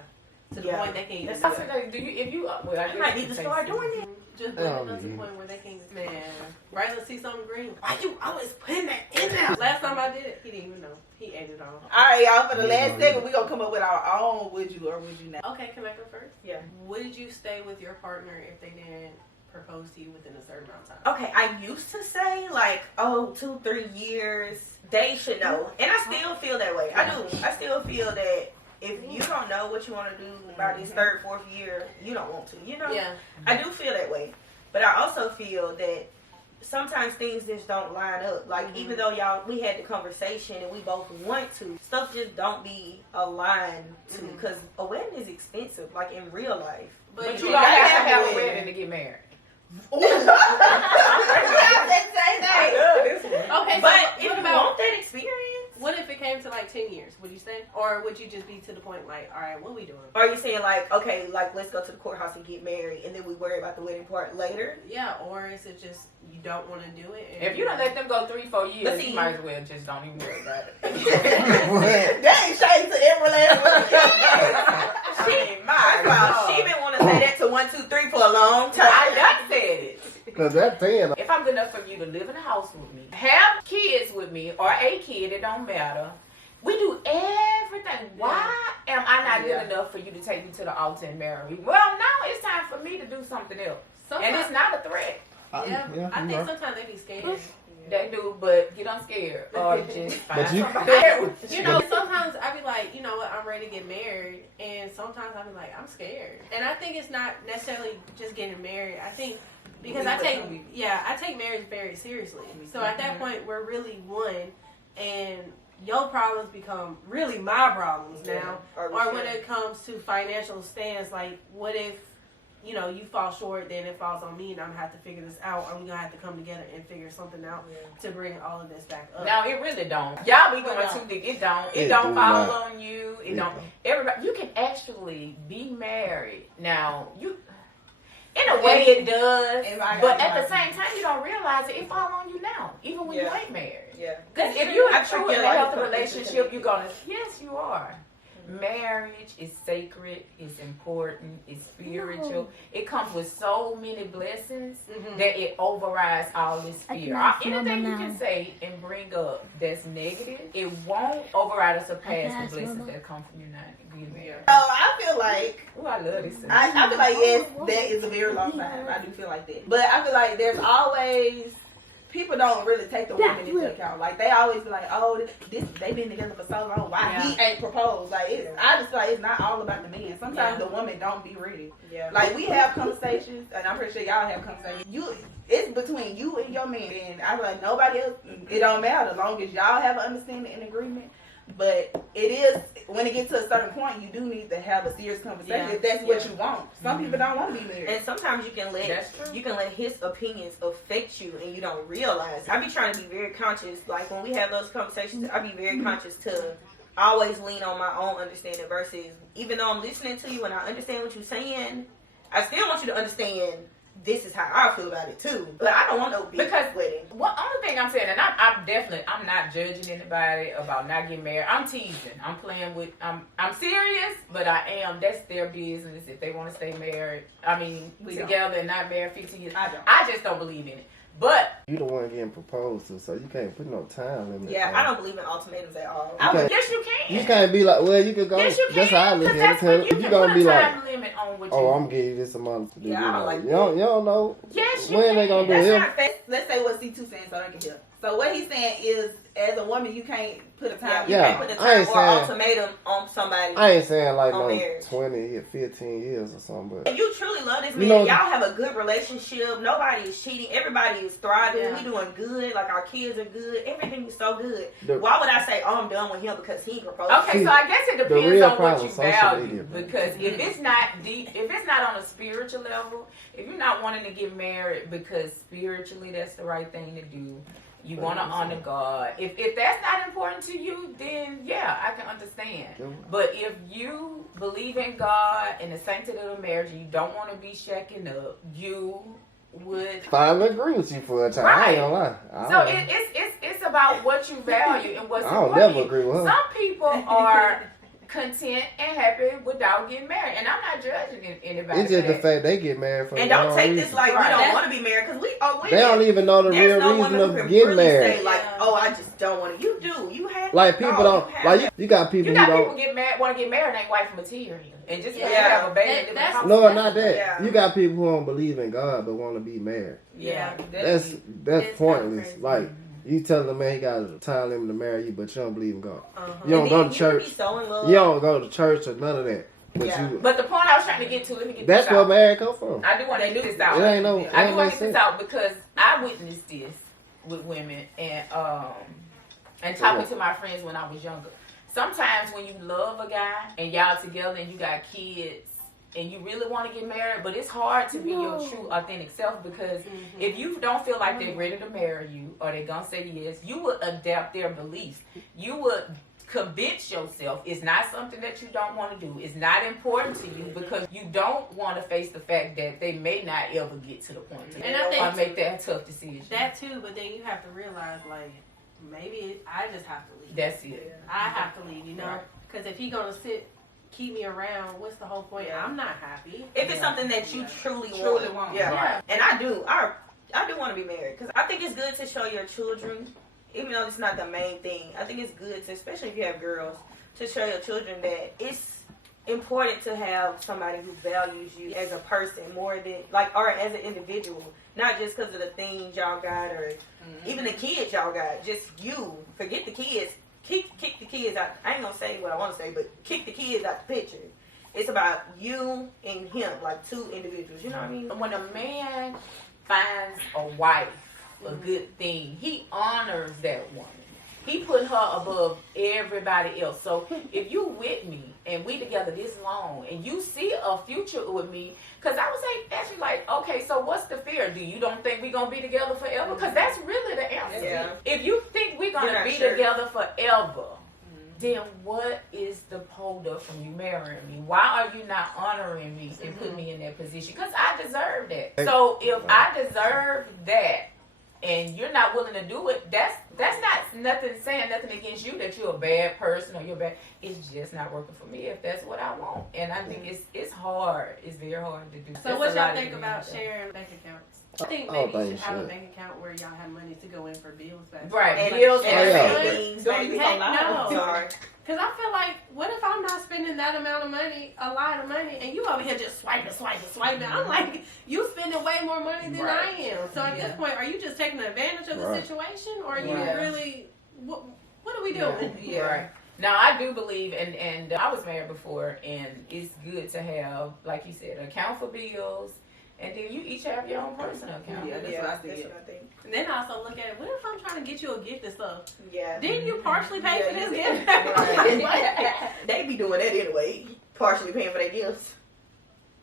To the Yeah. point they can eat I it. said, like, do you, if you, well, I I guess might you need to can start taste doing it. it. Just They blending don't up to be the eating. point where they can man. Rylan see something green. Why you always putting that in there? Last time I did it, he didn't even know. He ate it all. All right, y'all, for the Yeah, last yeah. segment, we're going to come up with our own would you or would you not. Okay, can I go first? Yeah. Would you stay with your partner if they didn't propose to you within a certain amount of time? Okay, I used to say like, 2-3 years, they should know, and I still feel that way. I do. I still feel that if you don't know what you want to do about this 3rd, 4th year, you don't want to. You know. Yeah. I do feel that way, but I also feel that sometimes things just don't line up. Like even though we had the conversation and we both want to, stuff just don't be aligned to. Because a wedding is expensive, like in real life. But you you don't gotta have to have a have wedding to get married. Okay, so But if what you about want that experience, what if it came to like 10 years? Would you stay? Or would you just be to the point like, all right, what we doing? are you saying like, okay, like let's go to the courthouse and get married, and then we worry about the wedding part later? Yeah, or is it just you don't want to do it? And If you don't let them go 3-4 years, But see- you might as well just don't even worry about it. That ain't shade to every last one. First of all, she been wanting to say that to 1, 2, 3 for a long time. I done said it. Cause that 10. If I'm good enough for you to live in a house with me, have kids with me, or a kid, it don't matter. We do everything. Why am I not good enough for you to take me to the altar and marry me? Well, now it's time for me to do something else. And it's not a threat. Yeah, I you think know. sometimes they be scared. They do, but get unscared or just find you- somebody. You know, sometimes I be like, you know what, I'm ready to get married, and sometimes I be like, I'm scared. And I think it's not necessarily just getting married. I think because I take marriage very seriously. So at that point, we're really one, and your problems become really my problems now. Or When it comes to financial stance, like what if, you know, you fall short, then it falls on me, and I'm gonna have to figure this out. Or we gonna have to come together and figure something out to bring all of this back up. No, it really don't. Y'all be going Well, too deep. It don't. It It don't do fall not. on you. It don't. Everybody, you can actually be married. Now, you, in a way it does, but at the same time, you don't realize it. It fall on you now, even when you ain't married. Yeah. Because if you're I true think in your a life healthy is relationship, you're gonna. Yes, you are. Marriage is sacred, it's important, it's spiritual. It comes with so many blessings that it overrides all this fear. Anything you can say and bring up that's negative, it won't override or surpass the blessings that come from you not getting married. So I feel like, Oh, I love this. I feel like, yes, that is a very long time. I do feel like that. But I feel like there's always, people don't really take the woman into account. Like, they always be like, oh, they've been together for so long. Why he ain't proposed? Like, I just feel like it's not all about the man. Sometimes the woman don't be ready. Yeah. Like, we have conversations, and I'm pretty sure y'all have conversations. It's between you and your man. And I feel like nobody else, it don't matter as long as y'all have an understanding and agreement. But it is, when it gets to a certain point, you do need to have a serious conversation if that's what you want. Some people don't want to be married. And sometimes you can let his opinions affect you and you don't realize. I be trying to be very conscious. Like when we have those conversations, I be very conscious to always lean on my own understanding versus, even though I'm listening to you and I understand what you're saying, I still want you to understand this is how I feel about it too. But I don't want no big wedding. One only thing I'm saying, and I'm not judging anybody about not getting married. I'm teasing. I'm playing with. I'm serious, but I am. That's their business if they want to stay married. I mean, together and not married 15 years. I just don't believe in it. But you the one getting proposed to, so you can't put no time limit. Yeah, I don't believe in ultimatums at all. Yes, you can. You can't be like, well, you can go. Yes, you can. That's how I look at it. You gonna be like, limit on what I'm giving you this amount to do. Yeah, I don't like you don't know. Yes, you when can. they gonna do it. Let's say what C2 saying so they can hear. So what he's saying is, as a woman, you can't put a time. You can't put a time or ultimatum on somebody. I ain't saying like no marriage. 20, 15 years or something. But if you truly love this man, y'all have a good relationship. Nobody is cheating. Everybody is thriving. Yeah. We doing good. Like our kids are good. Everything is so good. Why would I say, oh, I'm done with him because he proposed? Okay, so I guess it depends on what you value. Because if it's not deep, if it's not on a spiritual level, if you're not wanting to get married because spiritually that's the right thing to do, you want to honor God. If that's not important to you, then yeah, I can understand. But if you believe in God and the sanctity of marriage, and you don't want to be shacking up, you would finally agree with you for a time. Right. I ain't gonna lie. So it's about what you value and what's important. I don't never agree with her. Some people are content and happy without getting married, and I'm not judging anybody. It's just the fact they get married for. And don't take this like we don't want to be married because we they don't even know the real reason of getting really married. Say, like, oh, I just don't want to. You do. You have like people don't like you got people. You got people get married, want to get married, ain't wife material, and just because you have a baby. No, not that. Yeah. You got people who don't believe in God but want to be married. Yeah, that's pointless. Like. You tell the man he got a time limit to marry you, but you don't believe in God. You don't go to church. You don't go to church or none of that. But the point I was trying to get to, let me get that's this where out. marriage come from. I do want to get this out. I do want to get this out because I witnessed this with women and talking to my friends when I was younger. Sometimes when you love a guy and y'all together and you got kids and you really want to get married, but it's hard to be your true, authentic self because if you don't feel like they're ready to marry you or they're going to say yes, you would adapt their beliefs. You would convince yourself it's not something that you don't want to do. It's not important to you because you don't want to face the fact that they may not ever get to the point or make that tough decision. That too, but then you have to realize, like, maybe I just have to leave. That's it. I have to leave, you know? Because if he's going to keep me around, what's the whole point? I'm not happy. If it's something that you truly want. Yeah. And I do want to be married because I think it's good to show your children, even though it's not the main thing, I think it's good to, especially if you have girls, to show your children that it's important to have somebody who values you as a person more than, like, or as an individual, not just because of the things y'all got or even the kids y'all got, just you. Forget the kids. Kick the kids out. I ain't gonna say what I want to say, but kick the kids out the picture. It's about you and him, like two individuals. You know what I mean? When a man finds a wife, a good thing, he honors that woman. He put her above everybody else. So if you with me and we together this long and you see a future with me, because I was actually like, okay, so what's the fear? Do you don't think we're going to be together forever? Because that's really the answer. Yeah. If you think we're going to be together forever, then what is the hold up from you marrying me? Why are you not honoring me and putting me in that position? Because I deserve that. So if I deserve that, and you're not willing to do it, that's not nothing saying nothing against you that you're a bad person or you're bad. It's just not working for me if that's what I want. And I think it's hard. It's very hard to do. So what y'all think about sharing bank accounts? I think maybe you should have a bank account where y'all have money to go in for bills. Right, bills and savings. No. Because I feel like, what if I'm not spending that amount of money, a lot of money, and you over here just swiping? I'm like, you spending way more money than I am. So at this point, are you just taking advantage of the situation, or are you really, what are we doing? Yeah. Right. Now, I do believe, and I was married before, and it's good to have, like you said, an account for bills, and then you each have your own personal account. Yeah, that's what I think. And then I also look at it, what if I'm trying to get you a gift and stuff? Yeah. Didn't you partially pay for this gift? Right. They be doing that anyway. Partially paying for their gifts.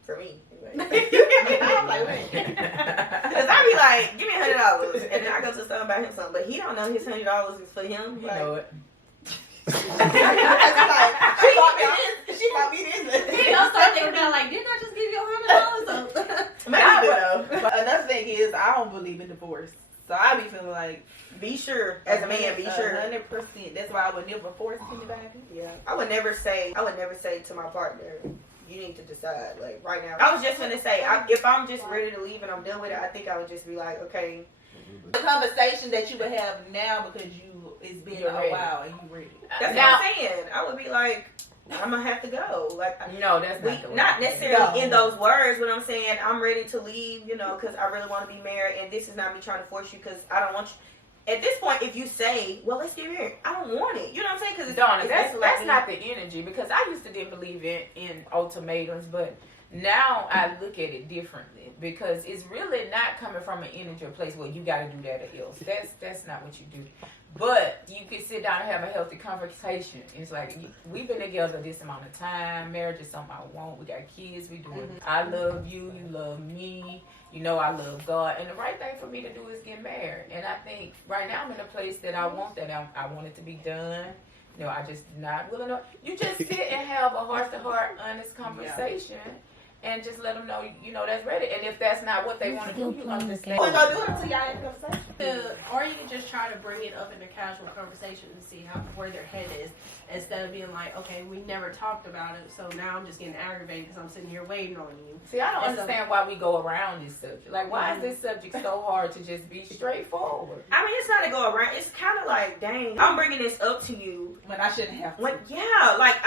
For me. Anyway. I'm like, wait. Because I be like, give me $100. And then I go to someone buy him something. But he don't know his $100 is for him. You know it. She bought me this. He don't start thinking about like, didn't I just give you $100? Maybe but another thing is, I don't believe in divorce. So I be feeling like, be sure as a man, be sure 100%. That's why I would never force anybody. Yeah, I would never say to my partner, you need to decide. Like right now, I was just gonna say, if I'm just ready to leave and I'm done with it, I think I would just be like, okay. The conversation that you would have now because it's been a while and you ready. That's what I'm saying. I would be like, I'm gonna have to go. Like, no, that's not necessarily in those words. But I'm saying I'm ready to leave. You know, because I really want to be married, and this is not me trying to force you. Because I don't want you. At this point, if you say, "Well, let's get married," I don't want it. You know what I'm saying? Because that's not the energy. Because I used to didn't believe in ultimatums, but now I look at it differently. Because it's really not coming from an energy or place where you got to do that or else. That's not what you do. But you can sit down and have a healthy conversation. It's like, we've been together this amount of time. Marriage is something I want. We got kids. We doing. I love you. You love me. You know I love God. And the right thing for me to do is get married. And I think right now I'm in a place that I want that. I want it to be done. You know, I just not willing to. You just sit and have a heart-to-heart, honest conversation. And just let them know, you know, that's ready. And if that's not what they want to do, you understand. We're going to do it until y'all have a conversation. Or you can just try to bring it up in a casual conversation and see where their head is. Instead of being like, okay, we never talked about it, so now I'm just getting aggravated because I'm sitting here waiting on you. See, I don't understand why we go around this subject. Like, why is this subject so hard to just be straightforward? I mean, it's not to go around. It's kind of like, dang, I'm bringing this up to you. When I shouldn't have to. Like,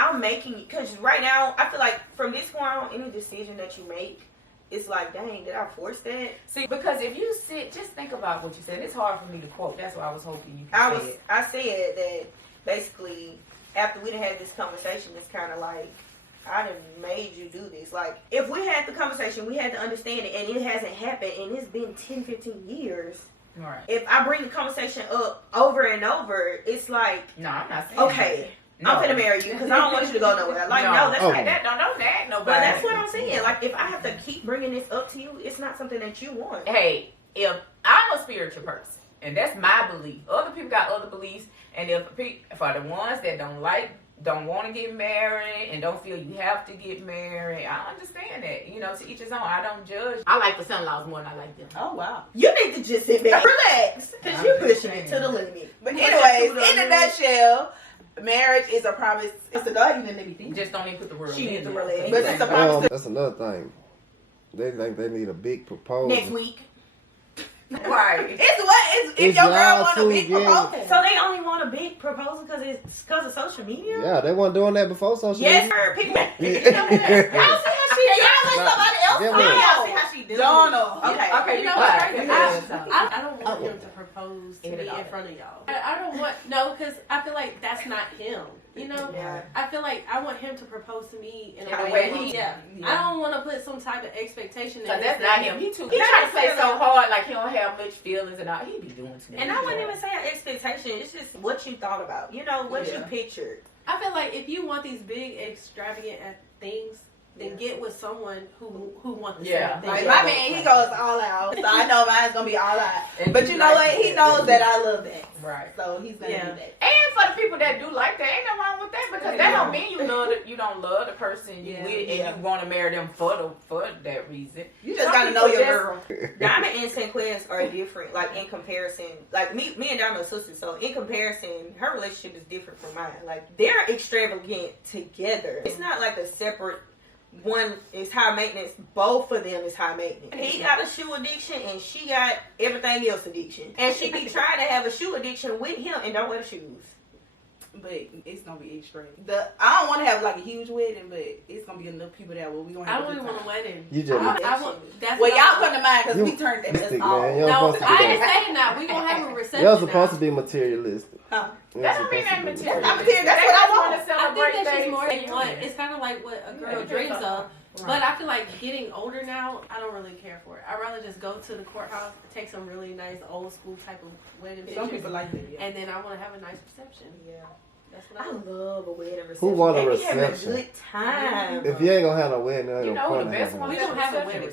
I'm making it. Because right now, I feel like from this point on, any decision that you make, it's like, dang, did I force that? See, because if you just think about what you said. It's hard for me to quote. That's why I was hoping you could say it. I said that basically, after we done had this conversation, it's kind of like, I done made you do this. Like, if we had the conversation, we had to understand it, and it hasn't happened, and it's been 10, 15 years. Right. If I bring the conversation up over and over, it's like, no, I'm not saying okay. No. I'm gonna marry you because I don't want you to go nowhere. Like, no that's not that. Don't nobody. But that's what I'm saying. Like, if I have to keep bringing this up to you, it's not something that you want. Hey, if I'm a spiritual person, and that's my belief. Other people got other beliefs, and for the ones that don't want to get married and don't feel you have to get married, I understand that. You know, to each his own. I don't judge. I like the son-in-laws more than I like them. Oh, wow. You need to just sit back, relax, because you're pushing it to the limit. But anyways, in a nutshell, marriage is a promise. It's a God even let me think. Just don't even put the word in. But it's a promise. That's another thing. They think they need a big proposal. Next week. Right. If your girl want a big proposal. So they only want a big proposal because of social media? Yeah, they weren't doing that before social media. Yes, sir. People. Y'all see how she does. Okay. You know what? I don't want him to propose to me in front of y'all. I don't want because I feel like that's not him. You know, I feel like I want him to propose to me in a way. I don't want to put some type of expectation. That's not him. He trying to play so hard, like he don't have much feelings and all. He be doing too much. And I wouldn't even say an expectation. It's just what you thought about. You know, what you pictured. I feel like if you want these big, extravagant things, then get with someone who wants the Yeah. same thing. Like, my man, he goes all out. So I know mine's going to be all out. But you know what? He knows that I love that. Right. So he's going to do that. And for the people that do like that, ain't nothing wrong with that because that don't mean you don't love the person you with and you want to marry them for that reason. You just got to know your girl. Diamond and Sanquez are different, like in comparison. Like me and Diamond are sisters, so in comparison, her relationship is different from mine. Like they're extravagant together. It's not like a separate. One is high maintenance. Both of them is high maintenance. He got a shoe addiction and she got everything else addiction. And she be trying to have a shoe addiction with him and don't wear the shoes. But it's gonna be extreme. I don't want to have like a huge wedding, but it's gonna be enough people that we gonna have. I don't even want a wedding. You just y'all come to mind because we turned that us off. No, I ain't saying that. We gonna have a reception. Y'all supposed to be materialistic. That don't mean that materialistic. That's what I want to celebrate. I think that's just more than what. It's kind of like what a girl dreams of. Right. But I feel like getting older now, I don't really care for it. I'd rather just go to the courthouse, take some really nice old school type of wedding pictures. Some people like that, and then I want to have a nice reception. Yeah. That's what I love a wedding reception. Who want a reception? reception? A good time. If you ain't gonna have no wedding, you know the best one. We don't have a wedding.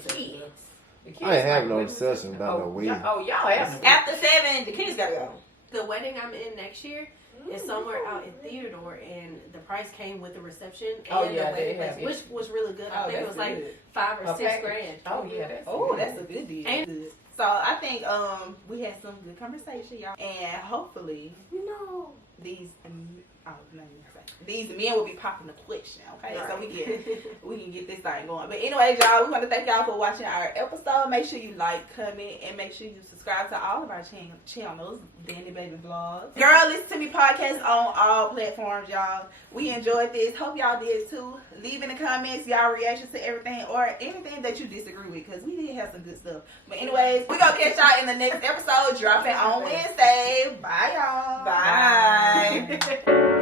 I ain't have no reception about no wedding. Oh, y'all have. After 7, the kids gotta go. The wedding I'm in next year is somewhere out in Theodore, and the price came with the reception and the wedding place, which was really good. I think it was like $5 or $6 grand. Oh yeah, that's a good deal. And good. So I think we had some good conversation, y'all, and hopefully, these men will be popping the question, okay? Right. So we can get this thing going. But anyways, y'all, we want to thank y'all for watching our episode. Make sure you like, comment, and make sure you subscribe to all of our channels, Danny Baby Vlogs. Girl, Listen to Me podcast on all platforms, y'all. We enjoyed this. Hope y'all did too. Leave in the comments y'all reactions to everything or anything that you disagree with, because we did have some good stuff. But anyways, we gonna catch y'all in the next episode. Dropping on Wednesday. Bye, y'all. Bye.